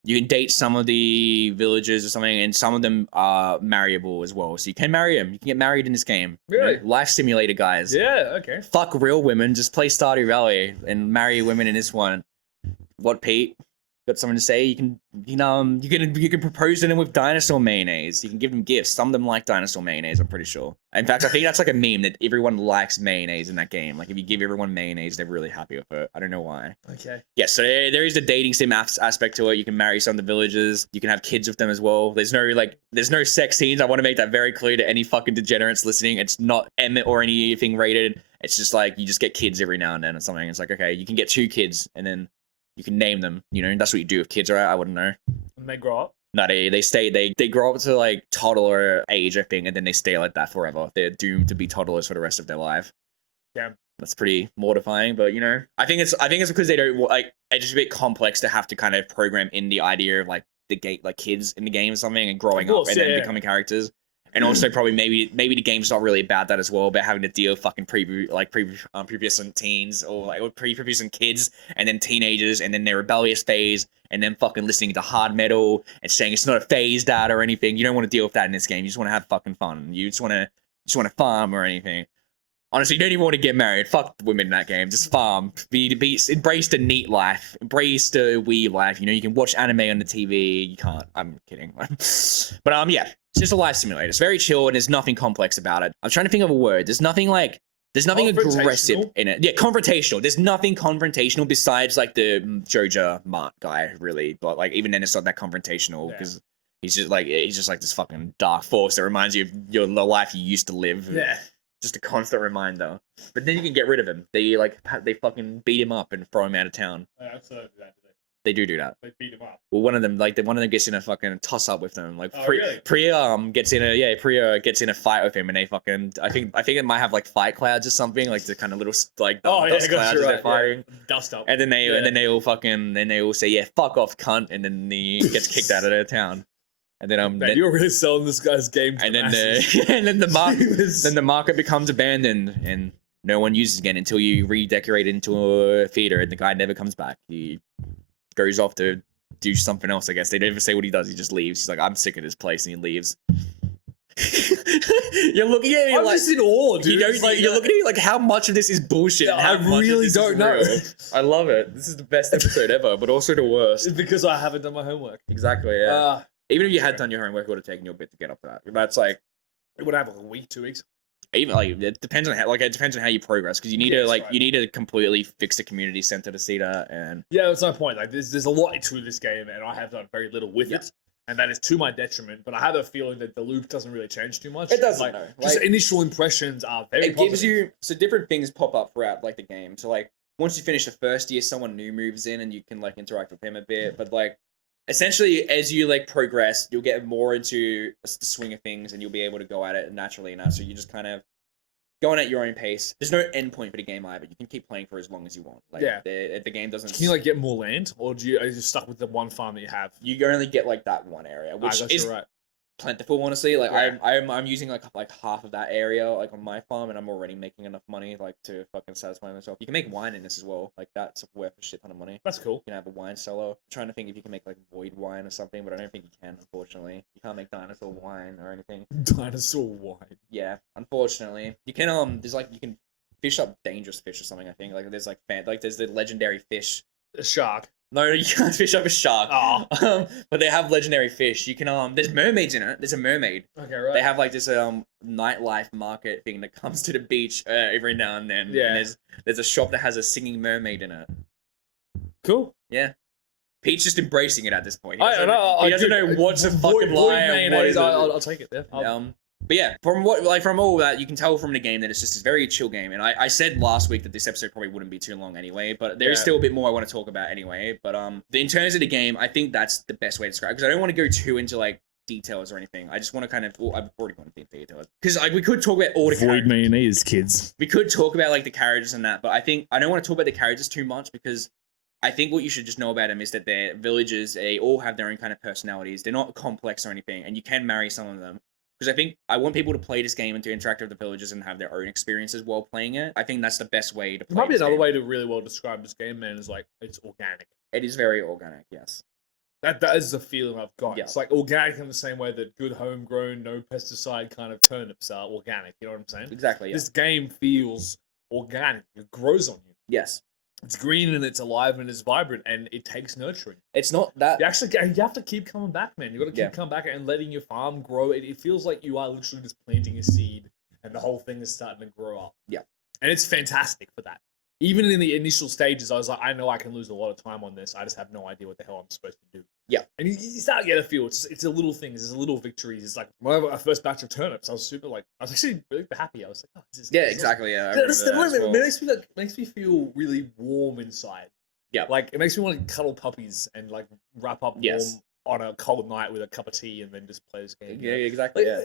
you can date some of the villagers or something, and some of them are marryable as well. So you can marry them. You can get married in this game. Really? You know? Life simulator, guys. Yeah. Okay. Fuck real women. Just play Stardew Valley and marry women in this one. What, Pete? Got something to say? You can propose to them with dinosaur mayonnaise. You can give them gifts. Some of them like dinosaur mayonnaise, I'm pretty sure. In fact, I think that's like a meme that everyone likes mayonnaise in that game. Like if you give everyone mayonnaise, they're really happy with it. I don't know why. Okay. Yeah, so there is the dating sim aspect to it. You can marry some of the villagers. You can have kids with them as well. There's no sex scenes. I want to make that very clear to any fucking degenerates listening. It's not M or anything rated. It's just like you just get kids every now and then or something. It's like, okay, you can get 2 kids and then you can name them, you know, and that's what you do with kids, right? I wouldn't know. And they grow up? No, they grow up to like toddler age, I think, and then they stay like that forever. They're doomed to be toddlers for the rest of their life. Yeah. That's pretty mortifying, but you know, I think it's because they don't like. It's just a bit complex to have to kind of program in the idea of like like kids in the game or something and growing up and then becoming characters. And also probably maybe the game's not really about that as well, about having to deal with fucking prepubescent teens or prepubescent kids and then teenagers and then their rebellious phase and then fucking listening to hard metal and saying it's not a phase, dad, or anything. You don't want to deal with that in this game. You just want to have fucking fun. You just want to farm or anything. Honestly, you don't even want to get married. Fuck women in that game. Just farm. Embrace the neat life. Embrace the wee life. You know, you can watch anime on the TV. You can't. I'm kidding. But yeah, it's just a life simulator. It's very chill and there's nothing complex about it. I'm trying to think of a word. There's nothing aggressive in it. Yeah, confrontational. There's nothing confrontational besides like the Joja Mart guy, really. But like even then, it's not that confrontational because he's just like this fucking dark force that reminds you of the life you used to live. Yeah. Just a constant reminder. But then you can get rid of him. They fucking beat him up and throw him out of town. They do that. They beat him up. Well, one of them gets in a fucking toss up with them. Like Priya gets in a fight with him, and they fucking I think it might have like fight clouds or something, like the kind of little like dust clouds as they're fighting. Yeah. Dust up. And then they all say, yeah, fuck off, cunt, and then he gets kicked out of their town. And then you're really selling this guy's game to and then the market becomes abandoned and no one uses it again until you redecorate it into a theater and the guy never comes back. He goes off to do something else, I guess. They don't even say what he does, he just leaves. He's like, I'm sick of this place, and he leaves. You're looking at me I'm just in awe, dude. You're looking at me like, how much of this is bullshit? I really don't know. I love it. This is the best episode ever, but also the worst. It's because I haven't done my homework. Exactly, yeah. Even if you had done your homework, it would have taken you a bit to get up to that. That's like, it would have like a week, 2 weeks. Even like it depends on how you progress, because you need you need to completely fix the community center to see that. And yeah, that's my point. Like there's a lot to this game, and I have done very little with it. and that is to my detriment. But I have a feeling that the loop doesn't really change too much. It doesn't, Like, no. just Like, initial impressions are very. it gives you so different things pop up throughout like the game. So like once you finish the first year, someone new moves in and you can like interact with him a bit. But like essentially, as you like progress, you'll get more into the swing of things, and you'll be able to go at it naturally enough. So you just kind of going at your own pace. There's no end point for the game either. You can keep playing for as long as you want. Like, Yeah. the game doesn't. Can you like get more land, or are you just stuck with the one farm that you have? You only get like that one area, which is right. plentiful, honestly. Like Yeah. I'm using like half of that area like on my farm, and I'm already making enough money like to fucking satisfy myself. You can make wine in this as well. Like that's worth a shit ton of money. That's cool. You can have a wine cellar. I'm trying to think if you can make like void wine or something, but I don't think you can. Unfortunately, you can't make dinosaur wine or anything. Dinosaur wine. Yeah, unfortunately, you can there's like you can fish up dangerous fish or something. I think like there's like there's the legendary fish. A shark. No, you can't fish up a shark. Oh. But they have legendary fish. You can there's mermaids in it. There's a mermaid. Okay, right. They have like this nightlife market thing that comes to the beach every now and then. Yeah. And there's a shop that has a singing mermaid in it. Cool. Yeah. Pete's just embracing it at this point. I know. He doesn't know what's a fucking lie and what is it. I'll take it. Yeah. But yeah, from all that, you can tell from the game that it's just a very chill game. And I said last week that this episode probably wouldn't be too long anyway, but there is still a bit more I want to talk about anyway. But in terms of the game, I think that's the best way to describe it, because I don't want to go too into like details or anything. I just want to kind of I've already gone into details because like we could talk about all the Void mayonnaise, kids. We could talk about like the characters and that, but I think I don't want to talk about the characters too much because I think what you should just know about them is that they're villagers. They all have their own kind of personalities. They're not complex or anything, and you can marry some of them. Because I think I want people to play this game and to interact with the villagers and have their own experiences while playing it. I think that's the best way to play. There might be this another game. way to really well describe this game, man. Is like it's organic. It is very organic, yes. That is the feeling I've got. Yeah. It's like organic in the same way that good homegrown, no pesticide kind of turnips are organic. You know what I'm saying? Exactly. Yeah. This game feels organic. It grows on you. Yes. It's green and it's alive and it's vibrant and it takes nurturing. It's not that. You have to keep coming back, man. You got to keep coming back and letting your farm grow. It feels like you are literally just planting a seed and the whole thing is starting to grow up. Yeah. And it's fantastic for that. Even in the initial stages, I was like, I know I can lose a lot of time on this. I just have no idea what the hell I'm supposed to do. Yeah. And you start to get a feel. It's a little thing. It's a little victories. It's like my first batch of turnips. I was actually really happy. I was like, oh, this is exactly. Yeah. It makes me feel really warm inside. Yeah. Like it makes me want to cuddle puppies and like wrap up warm on a cold night with a cup of tea and then just play this game. Yeah, exactly. Yeah.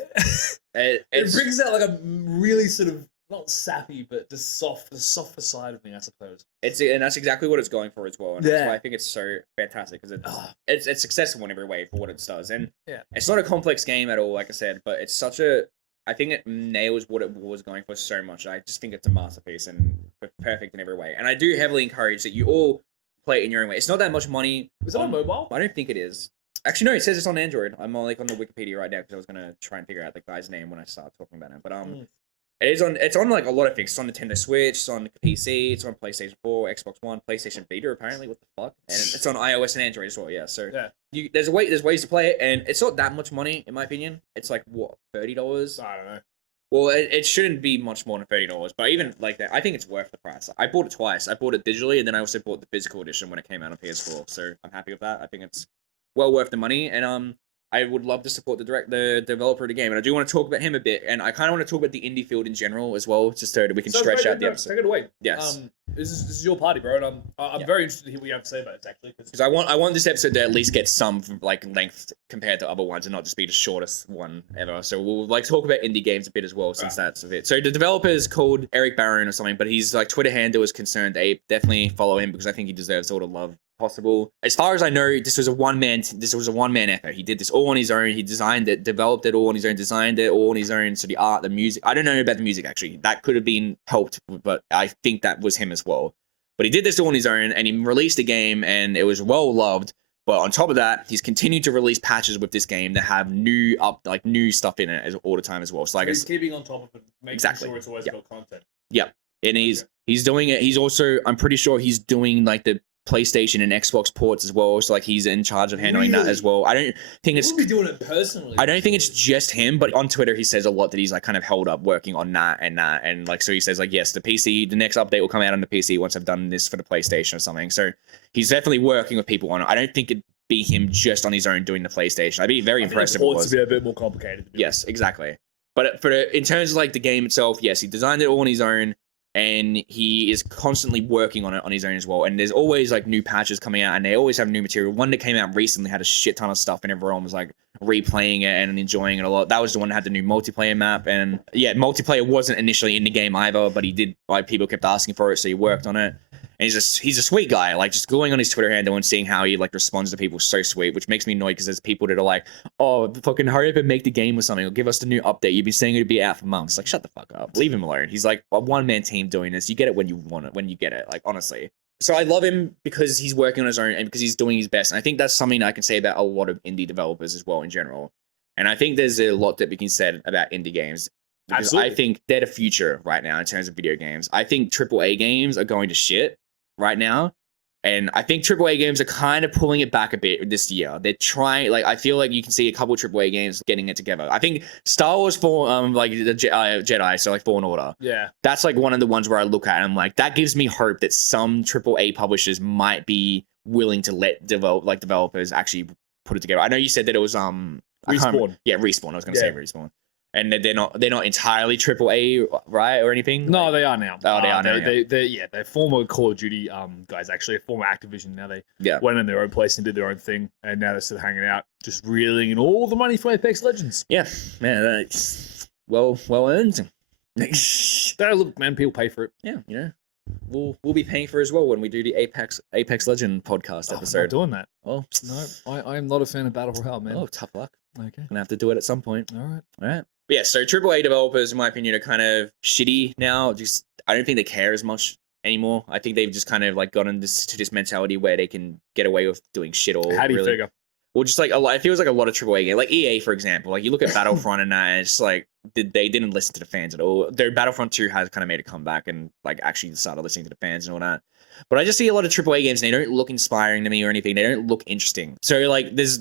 It brings out like a really sort of not sappy, but the softer side of me, I suppose. And that's exactly what it's going for as well. And that's why I think it's so fantastic because it's successful in every way for what it does. And it's not a complex game at all, like I said, but it's such a. I think it nails what it was going for so much. I just think it's a masterpiece and perfect in every way. And I do heavily encourage that you all play it in your own way. It's not that much money. Is it on mobile? I don't think it is. Actually, no. It says it's on Android. I'm like on the Wikipedia right now because I was gonna try and figure out the guy's name when I start talking about it. But It's on like a lot of things. It's on Nintendo Switch, it's on PC, it's on PlayStation 4, Xbox One, PlayStation Vita apparently. What the fuck? And it's on iOS and Android as well. Yeah. So there's ways to play it, and it's not that much money in my opinion. It's like what $30? I don't know. Well, it shouldn't be much more than $30, but even like that, I think it's worth the price. I bought it twice. I bought it digitally, and then I also bought the physical edition when it came out on PS4. So I'm happy with that. I think it's well worth the money, and I would love to support the developer of the game, and I do want to talk about him a bit, and I kind of want to talk about the indie field in general as well, just so that we can stretch out the episode. Take it away. Yes. This is your party, bro, and I'm very interested to hear what you have to say about it, actually. Because I want this episode to at least get some like length compared to other ones, and not just be the shortest one ever. So we'll like talk about indie games a bit as well, since that's of it. So the developer is called Eric Barron or something, but his like Twitter handle is Concerned Ape. Definitely follow him because I think he deserves all the love possible. As far as I know, this was a one man effort. He did this all on his own. He designed it, developed it all on his own, designed it all on his own. So the art, the music, I don't know about the music actually. That could have been helped, but I think that was him as well. But he did this all on his own, and he released a game, and it was well loved. But on top of that, he's continued to release patches with this game that have new stuff in it all the time as well. So like he's keeping on top of it, making sure it's always got content. Yeah, and he's doing it. He's also, I'm pretty sure he's doing like the PlayStation and Xbox ports as well. So like he's in charge of handling that as well. I don't think it's. We'll be doing it personally. I don't think it's just him, but on Twitter he says a lot that he's like kind of held up working on that, and like so he says like yes, the next update will come out on the PC once I've done this for the PlayStation or something. So he's definitely working with people on it. I don't think it'd be him just on his own doing the PlayStation. I'd be very impressed if it Ports was. to be a bit more complicated. Yes, exactly. But in terms of like the game itself, yes, he designed it all on his own, and he is constantly working on it on his own as well. And there's always like new patches coming out, and they always have new material. One that came out recently had a shit ton of stuff, and everyone was like replaying it and enjoying it a lot. That was the one that had the new multiplayer map, and yeah, multiplayer wasn't initially in the game either, but he did, like, people kept asking for it, so he worked on it. And he's a sweet guy. Like, just going on his Twitter handle and seeing how he like responds to people is so sweet, which makes me annoyed because there's people that are like, "Oh, fucking hurry up and make the game or something, or give us the new update. You've been saying it'd be out for months." Like, shut the fuck up. Leave him alone. He's like a one-man team doing this. You get it when you want it, when you get it. Like, honestly. So I love him because he's working on his own and because he's doing his best. And I think that's something I can say about a lot of indie developers as well in general. And I think there's a lot that we can say about indie games. Because Absolutely. I think they're the future right now in terms of video games. I think AAA games are going to shit right now. And I think AAA games are kind of pulling it back a bit this year. They're trying, like, I feel like you can see a couple AAA games getting it together. I think Star Wars like the Jedi, so like Fallen Order. Yeah. That's like one of the ones where I look at and I'm like, that gives me hope that some AAA publishers might be willing to let developers actually put it together. I know you said that it was Respawn. Yeah, Respawn. I was going to say Respawn. And they're not entirely AAA, right, or anything. No, they are now. Oh, they are now. They're former Call of Duty guys. Actually, former Activision. Now they went in their own place and did their own thing, and now they're still hanging out, just reeling in all the money from Apex Legends. Yeah, man, that's well earned. Look, man, people pay for it. Yeah, you know, we'll be paying for it as well when we do the Apex Legend podcast episode. I'm not doing that. Oh No, I am not a fan of Battle Royale, man. Oh, tough luck. Okay, Gonna have to do it at some point. all right. But yeah, so AAA developers, in my opinion, are kind of shitty now. Just I don't think they care as much anymore. I think they've just kind of like gotten to this mentality where they can get away with doing shit all. How do you figure? Well, just like a lot, it feels like a lot of AAA games, like EA, for example. Like you look at Battlefront and that, and it's like they didn't listen to the fans at all. Their Battlefront 2 has kind of made a comeback and like actually started listening to the fans and all that. But I just see a lot of AAA games, and they don't look inspiring to me or anything. They don't look interesting. So like there's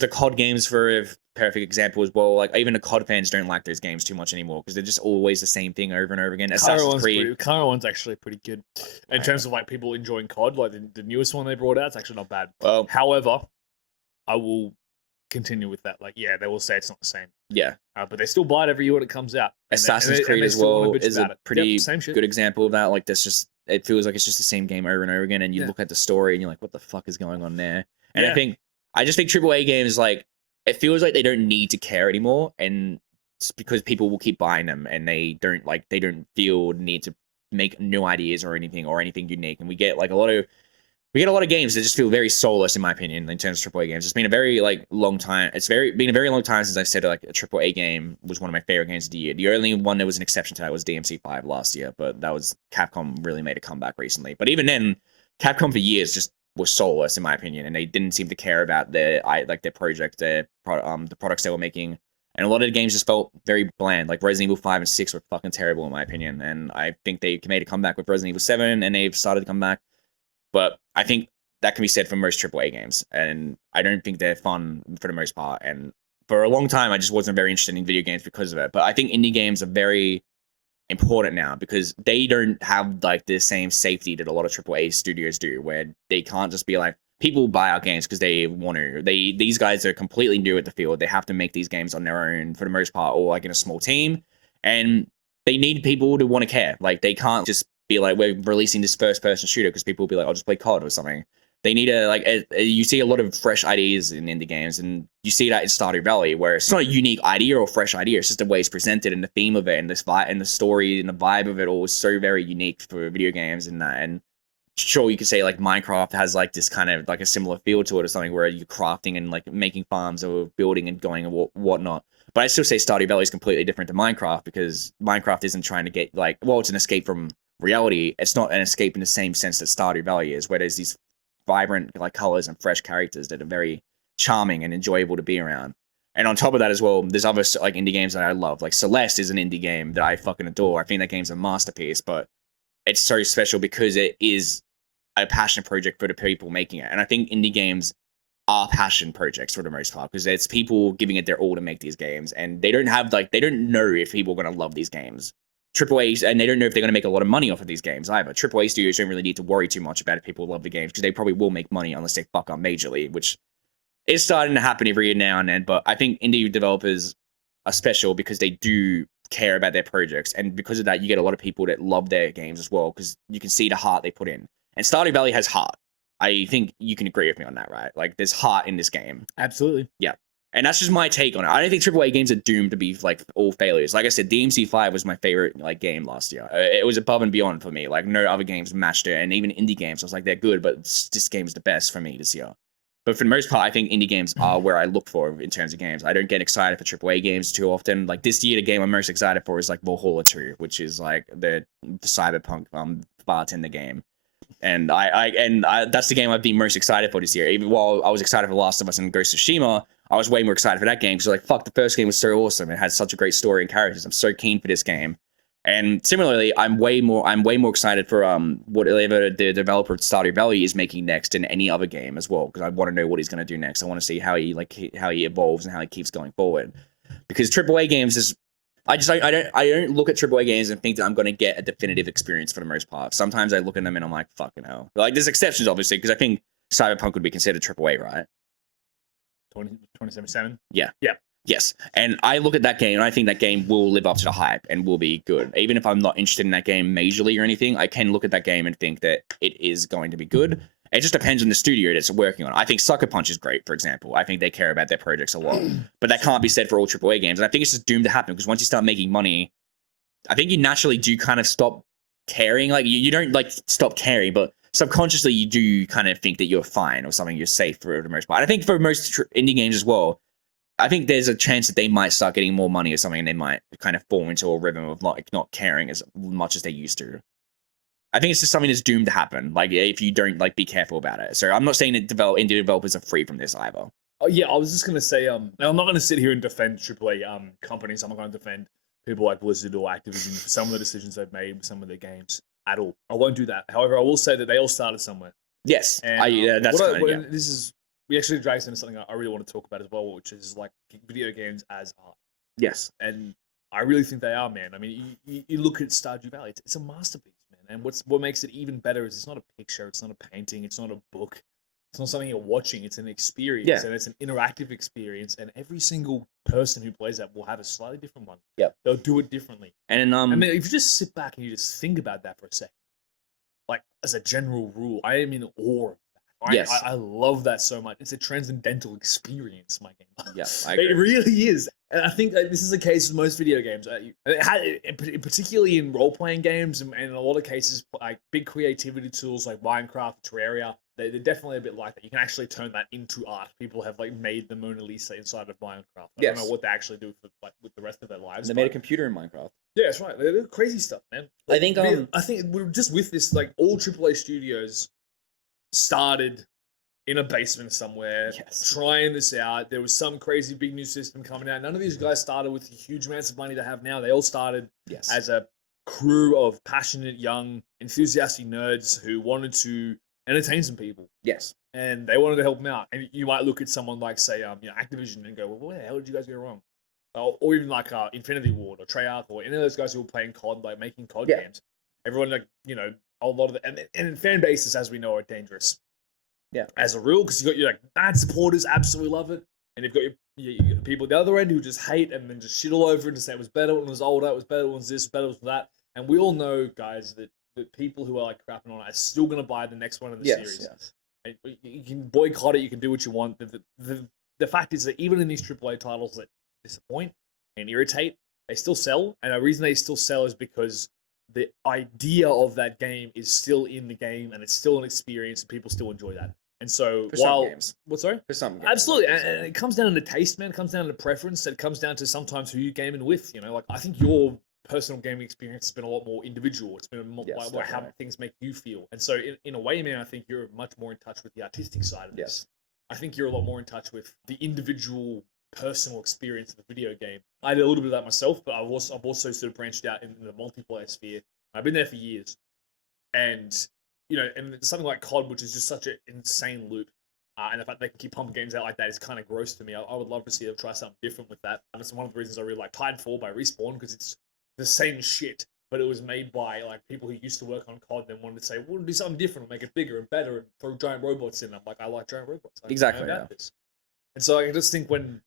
the COD games for a perfect example as well. Like even the COD fans don't like those games too much anymore because they're just always the same thing over and over again. Assassin's Creed. Current one's actually pretty good in terms of like people enjoying COD. Like the newest one they brought out, it's actually not bad. Well, however, I will continue with that. Like, yeah, they will say it's not the same. Yeah, but they still buy it every year when it comes out. Assassin's Creed as well is a pretty same shit. good example of that. Like that's just it feels like it's just the same game over and over again, and you look at the story and you're like, what the fuck is going on there? And I just think AAA games, like, it feels like they don't need to care anymore, and it's because people will keep buying them, and they don't feel the need to make new ideas or anything unique. And we get a lot of games that just feel very soulless, in my opinion, in terms of AAA games. It's been a very long time. Been a very long time since I've said like a AAA game was one of my favorite games of the year. The only one that was an exception to that was DMC5 last year, but that was Capcom really made a comeback recently. But even then, Capcom for years just was soulless, in my opinion, and they didn't seem to care about their project, the products they were making. And a lot of the games just felt very bland. Like Resident Evil 5 and 6 were fucking terrible, in my opinion. And I think they made a comeback with Resident Evil 7, and they've started to come back. But I think that can be said for most AAA games, and I don't think they're fun for the most part. And for a long time, I just wasn't very interested in video games because of it. But I think indie games are very important now because they don't have like the same safety that a lot of AAA studios do, where they can't just be like, people buy our games because they want to. These guys are completely new at the field. They have to make these games on their own for the most part, or like in a small team, and they need people to want to care. Like they can't just be like, we're releasing this first-person shooter because people will be like, I'll just play COD or something. They need to you see a lot of fresh ideas in indie games, and you see that in Stardew Valley, where it's not a unique idea or fresh idea. It's just the way it's presented and the theme of it, and and the story and the vibe of it all is so very unique for video games and that. And sure, you could say like Minecraft has like this kind of like a similar feel to it or something, where you're crafting and like making farms or building and going and whatnot. But I still say Stardew Valley is completely different to Minecraft because Minecraft isn't trying to get it's an escape from reality. It's not an escape in the same sense that Stardew Valley is, where there's these vibrant colors and fresh characters that are very charming and enjoyable to be around. And on top of that as well, there's other indie games that I love. Like Celeste is an indie game that I fucking adore. I think that game's a masterpiece, but it's so special because it is a passion project for the people making it. And I think indie games are passion projects for the most part because it's people giving it their all to make these games, and they don't know if people are going to love these games. AAAs, and they don't know if they're going to make a lot of money off of these games either. AAA studios don't really need to worry too much about if people love the games because they probably will make money unless they fuck up majorly, which It's starting to happen every year now and then, but I think indie developers are special because they do care about their projects, and because of that, you get a lot of people that love their games as well because you can see the heart they put in. And Stardew Valley has heart. I think you can agree with me on that, right? Like, there's heart in this game. Absolutely. Yeah. And that's just my take on it. I don't think AAA games are doomed to be like all failures. Like I said, DMC5 was my favorite like game last year. It was above and beyond for me. Like no other games matched it, and even indie games, I was like, they're good, but this game is the best for me this year. But for the most part, I think indie games are where I look for in terms of games. I don't get excited for AAA games too often. Like this year, the game I'm most excited for is like Valhalla 2, which is like the cyberpunk bartender game. And I that's the game I've been most excited for this year. Even while I was excited for Last of Us and Ghost of Tsushima, I was way more excited for that game. So like, fuck, the first game was so awesome. It had such a great story and characters. I'm so keen for this game. And similarly, I'm way more excited for whatever the developer of Stardew Valley is making next in any other game as well, because I want to know what he's going to do next. I want to see how he evolves and how he keeps going forward. Because AAA games is I don't look at AAA games and think that I'm going to get a definitive experience for the most part. Sometimes I look at them and I'm like, fucking hell. Like there's exceptions obviously, because I think Cyberpunk would be considered AAA, right? 2077. Yeah. Yeah. Yes. And I look at that game and I think that game will live up to the hype and will be good. Even if I'm not interested in that game majorly or anything, I can look at that game and think that it is going to be good. It just depends on the studio that's working on it. I think Sucker Punch is great, for example. I think they care about their projects a lot. But that can't be said for all AAA games. And I think it's just doomed to happen because once you start making money, I think you naturally do kind of stop caring. Like you don't like stop caring, but subconsciously you do kind of think that you're fine or something, you're safe for the most part. I think for most indie games as well, I think there's a chance that they might start getting more money or something, and they might kind of fall into a rhythm of like not caring as much as they used to. I think it's just something that's doomed to happen. Like if you don't like be careful about it. So I'm not saying that indie developers are free from this either. Oh yeah, I was just gonna say, I'm not gonna sit here and defend AAA companies. I'm not gonna defend people like Blizzard or Activision for some of the decisions they've made with some of their games at all. I won't do that. However, I will say that they all started somewhere. Yes, And, that's this is. We actually drags into something I really want to talk about as well, which is like video games as art. Yes. And I really think they are, man. I mean, you look at Stardew Valley, it's a masterpiece, man. And what makes it even better is it's not a picture, it's not a painting, it's not a book, it's not something you're watching, it's an experience. Yeah. And it's an interactive experience. And every single person who plays that will have a slightly different one. Yep. They'll do it differently. And I mean, if you just sit back and you just think about that for a second, like as a general rule, I am in awe of yes. I love that so much. It's a transcendental experience, my game. Yeah, it really is. And I think this is the case with most video games. Particularly in role-playing games, and in a lot of cases, like big creativity tools like Minecraft, Terraria, they're definitely a bit like that. You can actually turn that into art. People have like made the Mona Lisa inside of Minecraft. I don't know what they actually do for, like, with the rest of their lives. They made a computer in Minecraft. Yeah, that's right. They're crazy stuff, man. Like, I think we're just with this, like all AAA studios started in a basement somewhere, trying this out. There was some crazy big new system coming out. None of these guys started with the huge amounts of money they have now. They all started as a crew of passionate, young, enthusiastic nerds who wanted to entertain some people. Yes. And they wanted to help them out. And you might look at someone like, say, Activision and go, well, where the hell did you guys go wrong? Or even like Infinity Ward or Treyarch or any of those guys who were playing COD, like making COD games. Everyone, like, a lot of the, and fan bases, as we know, are dangerous. Yeah. As a rule, because you got your like mad supporters absolutely love it, and you've got your people at the other end who just hate and then just shit all over it and say it was better when it was older, it was better when it was this, better when it was that. And we all know, guys, that people who are like crapping on it are still going to buy the next one in the series. Yes. And you can boycott it, you can do what you want. The fact is that even in these AAA titles that disappoint and irritate, they still sell. And the reason they still sell is because the idea of that game is still in the game and it's still an experience and people still enjoy that. And so for some games. What, sorry? For some games. Absolutely. And it comes down to taste, man. It comes down to preference. It comes down to sometimes who you gaming with. Like I think your personal gaming experience has been a lot more individual. It's been more like how things make you feel. And so in a way, man, I think you're much more in touch with the artistic side of this. I think you're a lot more in touch with the individual personal experience of the video game. I did a little bit of that myself, but I've also sort of branched out in the multiplayer sphere. I've been there for years. And and something like COD, which is just such an insane loop, and the fact they can keep pumping games out like that is kind of gross to me. I would love to see them try something different with that. And it's one of the reasons I really like Titanfall by Respawn, because it's the same shit, but it was made by like people who used to work on COD and wanted to say, we'll do something different, make it bigger and better, and throw giant robots in. I'm like, I like giant robots. Exactly. This. And so I just think when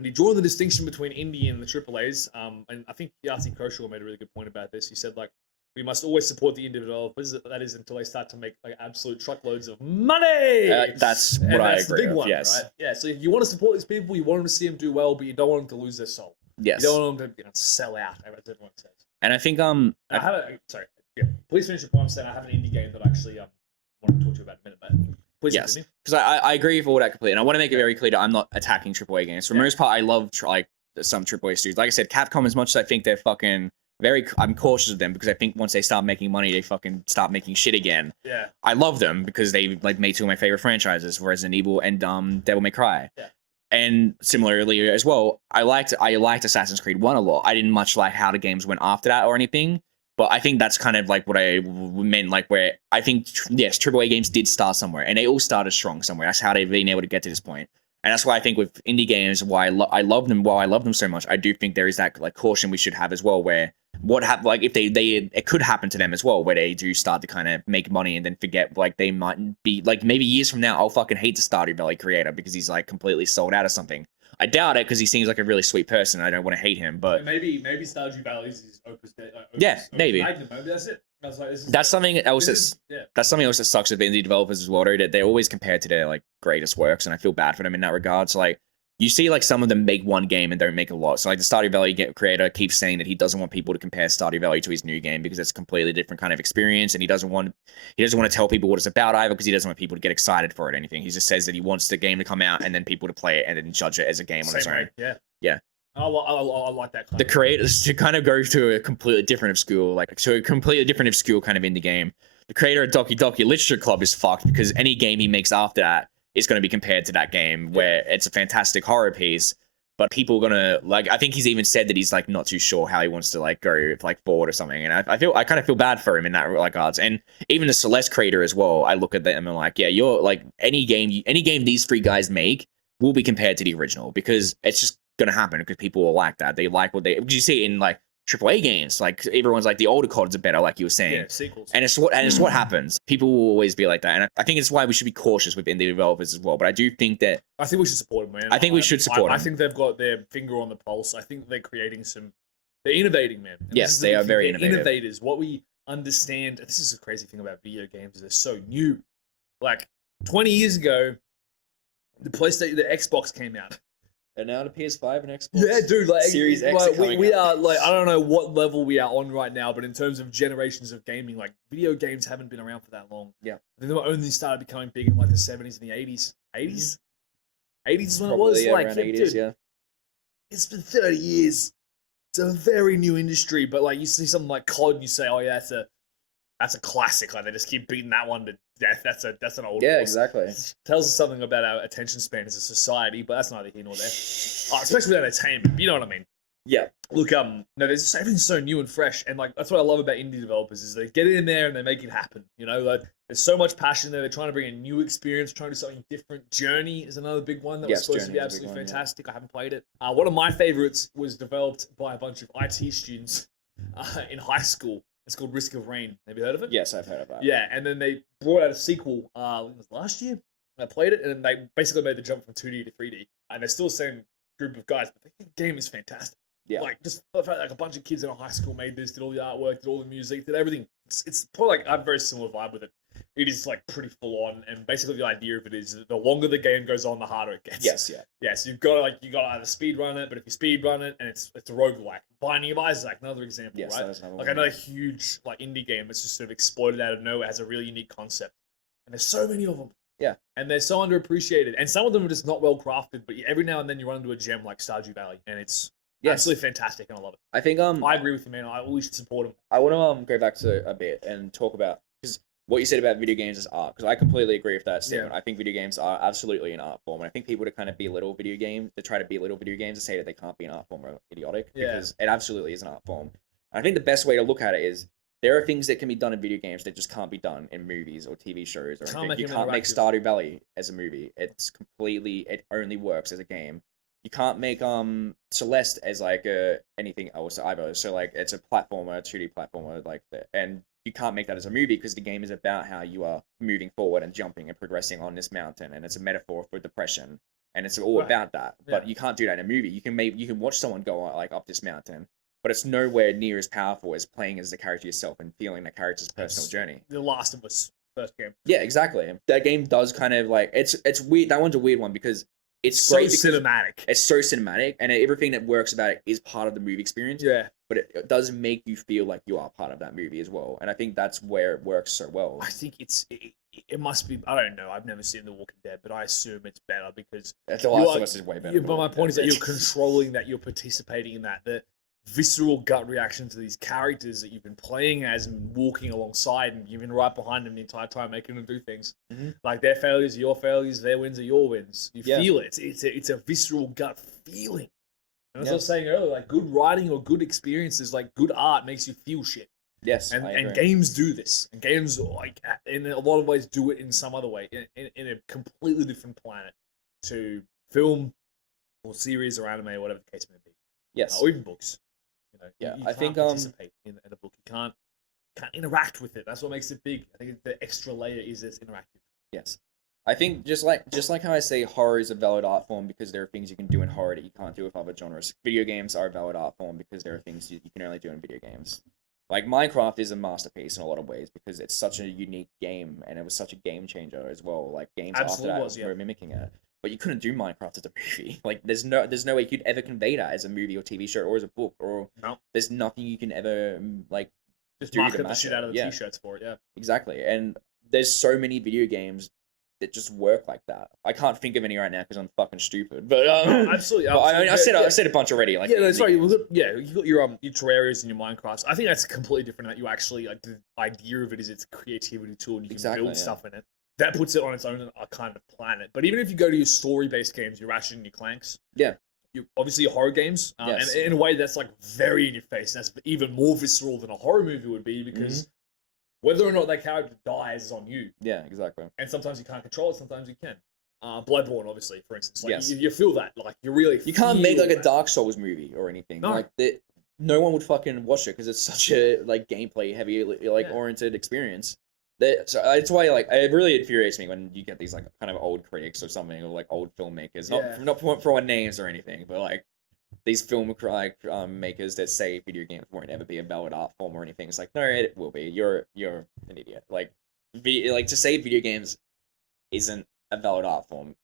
you draw the distinction between indie and the AAAs, and I think Yahtzee Kershaw made a really good point about this. He said like we must always support the indie developers. That is until they start to make like absolute truckloads of money. That's what and I that's agree the big with. one, Yes. right? Yeah. So if you want to support these people, you want them to see them do well, but you don't want them to lose their soul. Yes. You don't want them to sell out, as everyone says. And I think I have sorry. Yeah. Please finish your point. I'm saying I have an indie game that I actually want to talk to you about in a minute, but please yes, continue. because I agree with all that completely, and I want to make it very clear that I'm not attacking AAA games. For the most part, I love like some AAA studios. Like I said, Capcom, as much as I think they're fucking I'm cautious of them because I think once they start making money, they fucking start making shit again. Yeah. I love them because they like made two of my favorite franchises, Resident Evil and Devil May Cry. Yeah. And similarly as well, I liked Assassin's Creed 1 a lot. I didn't much like how the games went after that or anything. But I think that's kind of like what I meant, like where I think, yes, AAA games did start somewhere, and they all started strong somewhere. That's how they've been able to get to this point. And that's why I think with indie games, why I love them, while I love them so much, I do think there is that like caution we should have as well, where like if it could happen to them as well, where they do start to kind of make money and then forget, like they might be like maybe years from now, I'll fucking hate the Stardew Valley creator because he's like completely sold out of something. I doubt it because he seems like a really sweet person. I don't want to hate him, but maybe Stardew Valley is his opus. Maybe that's it. That's something else. That's something else that sucks with indie developers as well. That they're always compared to their like greatest works, and I feel bad for them in that regard. So like, you see like some of them make one game and don't make a lot. So like the Stardew Valley creator keeps saying that he doesn't want people to compare Stardew Valley to his new game because it's a completely different kind of experience, and he doesn't want to tell people what it's about either because he doesn't want people to get excited for it or anything. He just says that he wants the game to come out and then people to play it and then judge it as a game on its own. Yeah. I like that. The creators to kind of go to a completely different obscure kind of indie game. The creator of Doki Doki Literature Club is fucked because any game he makes after that is going to be compared to that game where it's a fantastic horror piece, but people are going to like, I think he's even said that he's like not too sure how he wants to like go like forward or something. And I kind of feel bad for him in that regards. And even the Celeste creator as well, I look at them and I'm like, yeah, you're like any game these three guys make will be compared to the original because it's just going to happen because people will like that. They like what you see it in like AAA games, like everyone's like the older CODs are better, like you were saying. Yeah, sequels. And it's what happens. People will always be like that, and I think it's why we should be cautious with indie developers as well. But I do think that I think we should support them, man. I think we should support them. I think they've got their finger on the pulse. I think they're creating they're innovating, man. And yes, they are very innovative. Innovators. What we understand. This is the crazy thing about video games. They're so new. Like 20 years ago, the Xbox came out. And now the PS5 and Xbox. Yeah, dude, like Series X. Like, we are like, I don't know what level we are on right now, but in terms of generations of gaming, like video games haven't been around for that long. Yeah, they only started becoming big in like the 70s and the 80s. 80s is when probably, it was like around 80s, dude, yeah. It's been 30 years. It's a very new industry, but like you see something like COD, and you say, oh yeah, that's a classic. Like they just keep beating that one to death. That's an old. Yeah, horse. Exactly. It tells us something about our attention span as a society, but that's neither here nor there. Especially with entertainment. You know what I mean? Yeah. Look, everything's so new and fresh, and like that's what I love about indie developers is they get in there and they make it happen. You know, like there's so much passion there. They're trying to bring a new experience, trying to do something different. Journey is another big one that was supposed to be absolutely fantastic. Yeah. I haven't played it. One of my favorites was developed by a bunch of IT students in high school. It's called Risk of Rain. Have you heard of it? Yes, I've heard of that. Yeah, and then they brought out a sequel. I think it was last year. I played it, and then they basically made the jump from 2D to 3D. And they're still the same group of guys, but the game is fantastic. Yeah. Like, just the fact like a bunch of kids in a high school made this, did all the artwork, did all the music, did everything. It's probably like I have a very similar vibe with it. It is like pretty full on, and basically the idea of it is the longer the game goes on, the harder it gets. Yes, yeah. Yeah, so you got to either speed run it, but if you speed run it and it's a roguelike. Binding of Isaac, another example, yes, right? Like another huge like indie game that's just sort of exploded out of nowhere, has a really unique concept. And there's so many of them. Yeah. And they're so underappreciated. And some of them are just not well crafted, but every now and then you run into a gem like Stardew Valley, and it's absolutely fantastic, and I love it. I think I agree with you, man. We should support them. I want to go back to a bit and talk about because what you said about video games as art, because I completely agree with that statement. Yeah. I think video games are absolutely an art form, and I think people to kind of belittle video games, to try to belittle video games and say that they can't be an art form are idiotic, because it absolutely is an art form. And I think the best way to look at it is there are things that can be done in video games that just can't be done in movies or TV shows or anything. You can't make Stardew Valley as a movie. It only works as a game. You can't make Celeste as like anything else either. So like it's a platformer, a 2D platformer like that, and you can't make that as a movie because the game is about how you are moving forward and jumping and progressing on this mountain, and it's a metaphor for depression. and it's all Right. about that. But Yeah. you can't do that in a movie. You can watch someone go like up this mountain, but it's nowhere near as powerful as playing as the character yourself and feeling the character's personal journey. The Last of Us first game. Yeah, exactly. That game does kind of like it's weird. That one's a weird one because it's So great because cinematic. it's so cinematic, and everything that works about it is part of the movie experience. Yeah. But it does make you feel like you are part of that movie as well, and I think that's where it works so well. I think it must be. I don't know. I've never seen The Walking Dead, but I assume it's better because The Last of Us is way better. Yeah, but my point is that you're controlling that, you're participating in that. The visceral gut reaction to these characters that you've been playing as and walking alongside, and you've been right behind them the entire time, making them do things. Mhm. Like their failures are your failures, their wins are your wins. You Yeah. feel it. It's a visceral gut feeling. And as I Yeah. was saying earlier, like good writing or good experiences, like good art, makes you feel shit. Yes, And I and agree. games do this. And games, like in a lot of ways, do it in some other way, in a completely different planet to film or series or anime or whatever the case may be, Yes. or even books. You know, Yeah, you I can't think, participate in a book. You can't interact with it. That's what makes it big. I think the extra layer is it's interactive. Yes. I think just like how I say horror is a valid art form because there are things you can do in horror that you can't do with other genres. Video games are a valid art form because there are things you can only do in video games. Like Minecraft is a masterpiece in a lot of ways because it's such a unique game and it was such a game changer as well. Like games Absolutely after that was, yeah. were mimicking it. But you couldn't do Minecraft as a movie. Like there's no way you could ever convey that as a movie or TV show or as a book or No. there's nothing you can ever like Just do to market the match shit it. out of the Yeah. t-shirts for it. Yeah. Exactly. And there's so many video games that just work like that. I can't think of any right now because I'm fucking stupid. But Absolutely. but I mean, absolutely. I said a bunch already. Like Yeah, no, the- sorry. You got your Terrarias and your Minecrafts. I think that's completely different. That you actually like the idea of it is it's a creativity tool and you can Exactly, build yeah. stuff in it. That puts it on its own kind of planet. But even if you go to your story-based games, your Ratchet and your Clanks, Yeah. you obviously your horror games, Yes. and in a way that's like very in your face. That's even more visceral than a horror movie would be because whether or not that character dies is on you. Yeah, exactly. And sometimes you can't control it, sometimes you can. Bloodborne, obviously, for instance. Like Yes. you feel that, like you really. You can't make feel like a that. Dark Souls movie or anything. No. Like that, no one would fucking watch it because it's such a like gameplay heavy like Yeah. oriented experience. So that's why like it really infuriates me when you get these like kind of old critics or something or like old filmmakers. Yeah. Not throwing names or anything, but like these film makers that say video games won't ever be a valid art form or anything. It's like no, it will be. You're an idiot. Like to say video games isn't a valid art form,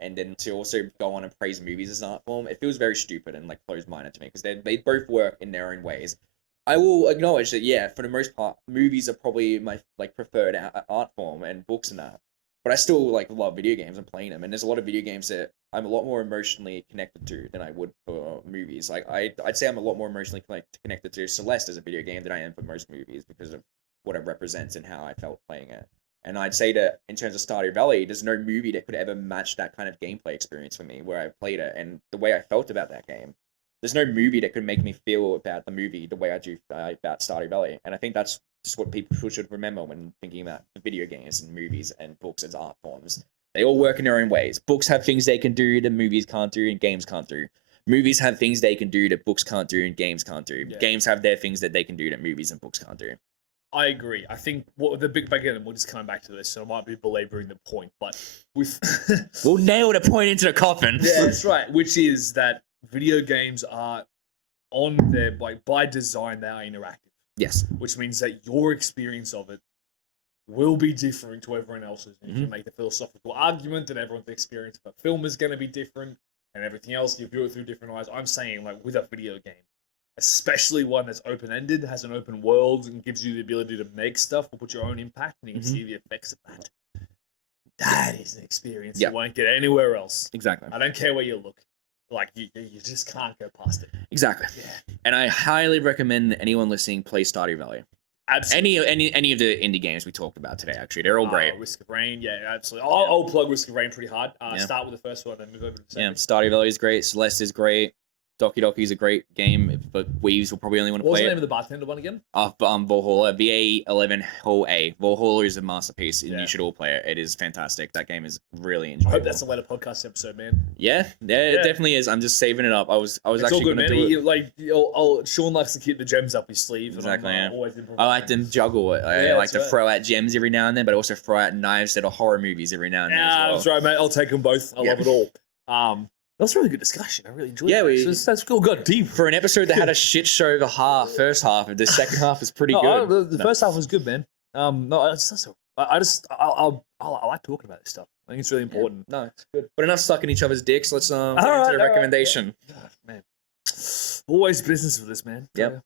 and then to also go on and praise movies as an art form, it feels very stupid and like closed-minded to me because they both work in their own ways. I will acknowledge that, yeah, for the most part, movies are probably my like preferred art form and books and that. But I still like love video games and playing them. And there's a lot of video games that I'm a lot more emotionally connected to than I would for movies. Like I'd say I'm a lot more emotionally connected to Celeste as a video game than I am for most movies because of what it represents and how I felt playing it. And I'd say that in terms of Stardew Valley, there's no movie that could ever match that kind of gameplay experience for me where I played it and the way I felt about that game. There's no movie that could make me feel about the movie the way I do about Stardew Valley. And I think that's just what people should remember when thinking about video games and movies and books as art forms. They all work in their own ways. Books have things they can do that movies can't do and games can't do. Movies have things they can do that books can't do and games can't do. Yeah. Games have their things that they can do that movies and books can't do. I agree. I think what the big again, and we're just coming back to this, so I might be belaboring the point, but with We'll nail the point into the coffin. yeah, that's right. Which is that video games are on their by design they are interactive, Yes. which means that your experience of it will be different to everyone else's. And you can make the philosophical argument that everyone's experience of a film is going to be different, and everything else you view it through different eyes. I'm saying like with a video game, especially one that's open-ended, has an open world, and gives you the ability to make stuff or put your own impact, and you can see the effects of that. That is an experience Yeah. you won't get anywhere else. Exactly. I don't care where you look. Like, you just can't go past it. Exactly. Yeah. And I highly recommend anyone listening play Stardew Valley. Absolutely. Any of the indie games we talked about today, actually. They're all great. Risk of Rain, yeah, absolutely. I'll plug Risk of Rain pretty hard. Yeah. Start with the first one, then move over to the Yeah, second. Stardew Valley is great. Celeste is great. Doki Doki is a great game, but Weaves will probably only want to What was play the name it. of the bartender one again? Valhalla, VA11 Hole A. Valhalla is a masterpiece, and Yeah. you should all play it. It is fantastic. That game is really I enjoyable. hope that's a later podcast episode, man. Yeah, it definitely is. I'm just saving it up. I was It's all actually good, going to man. do it. Sean likes to keep the gems up his sleeve. Exactly, And I'm, yeah. always I like to juggle it. I like that's to right. throw out gems every now and then, but also throw out knives that are horror movies every now and then. Yeah, as well. that's right, mate. I'll take them both. I Yeah. love it all. That was a really good discussion. I really enjoyed Yeah, it. That's cool. Got deep. For an episode that had a shit show the first half, the second half is pretty No, good. the first half was good, man. No, I like talking about this stuff. I think it's really important. No, it's good. But enough sucking each other's dicks. Let's get into right, the recommendation. God, man, always business with this, man. Yep.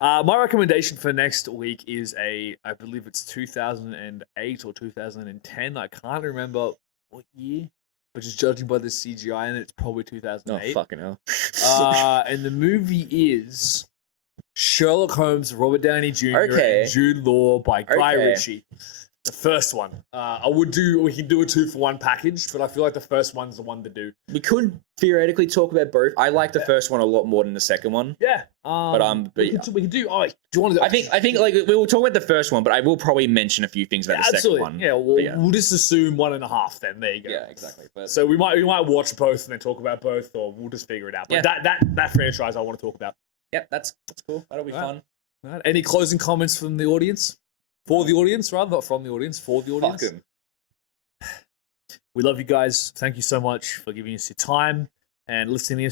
My recommendation for next week is I believe it's 2008 or 2010. I can't remember what year, but just judging by the CGI, and it's probably Oh, 2008. fucking hell. And the movie is Sherlock Holmes, Robert Downey Jr. Okay. and Jude Law by Guy Okay. Ritchie. The first one. We can do a 2-for-1 package, but I feel like the first one's the one to do. We could theoretically talk about both. I like the first one a lot more than the second one. Yeah. We can do. Oh, do you want to? I think like we will talk about the first one, but I will probably mention a few things about the second one. Yeah, we'll just assume 1.5 then. There you go. Yeah, exactly. But So we might watch both and then talk about both, or we'll just figure it out. But that franchise I want to talk about. yep, that's cool. That'll be fun. All right. Any closing comments from the audience? For the audience, rather, not from the audience, for the audience. Fuck 'em. We love you guys. Thank you so much for giving us your time and listening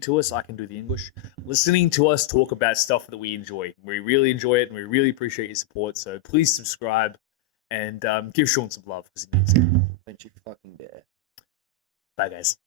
to us. I can do the English. Listening to us talk about stuff that we enjoy. We really enjoy it, and we really appreciate your support. So please subscribe and give Shaun some love because he needs it. Don't you fucking dare. Bye, guys.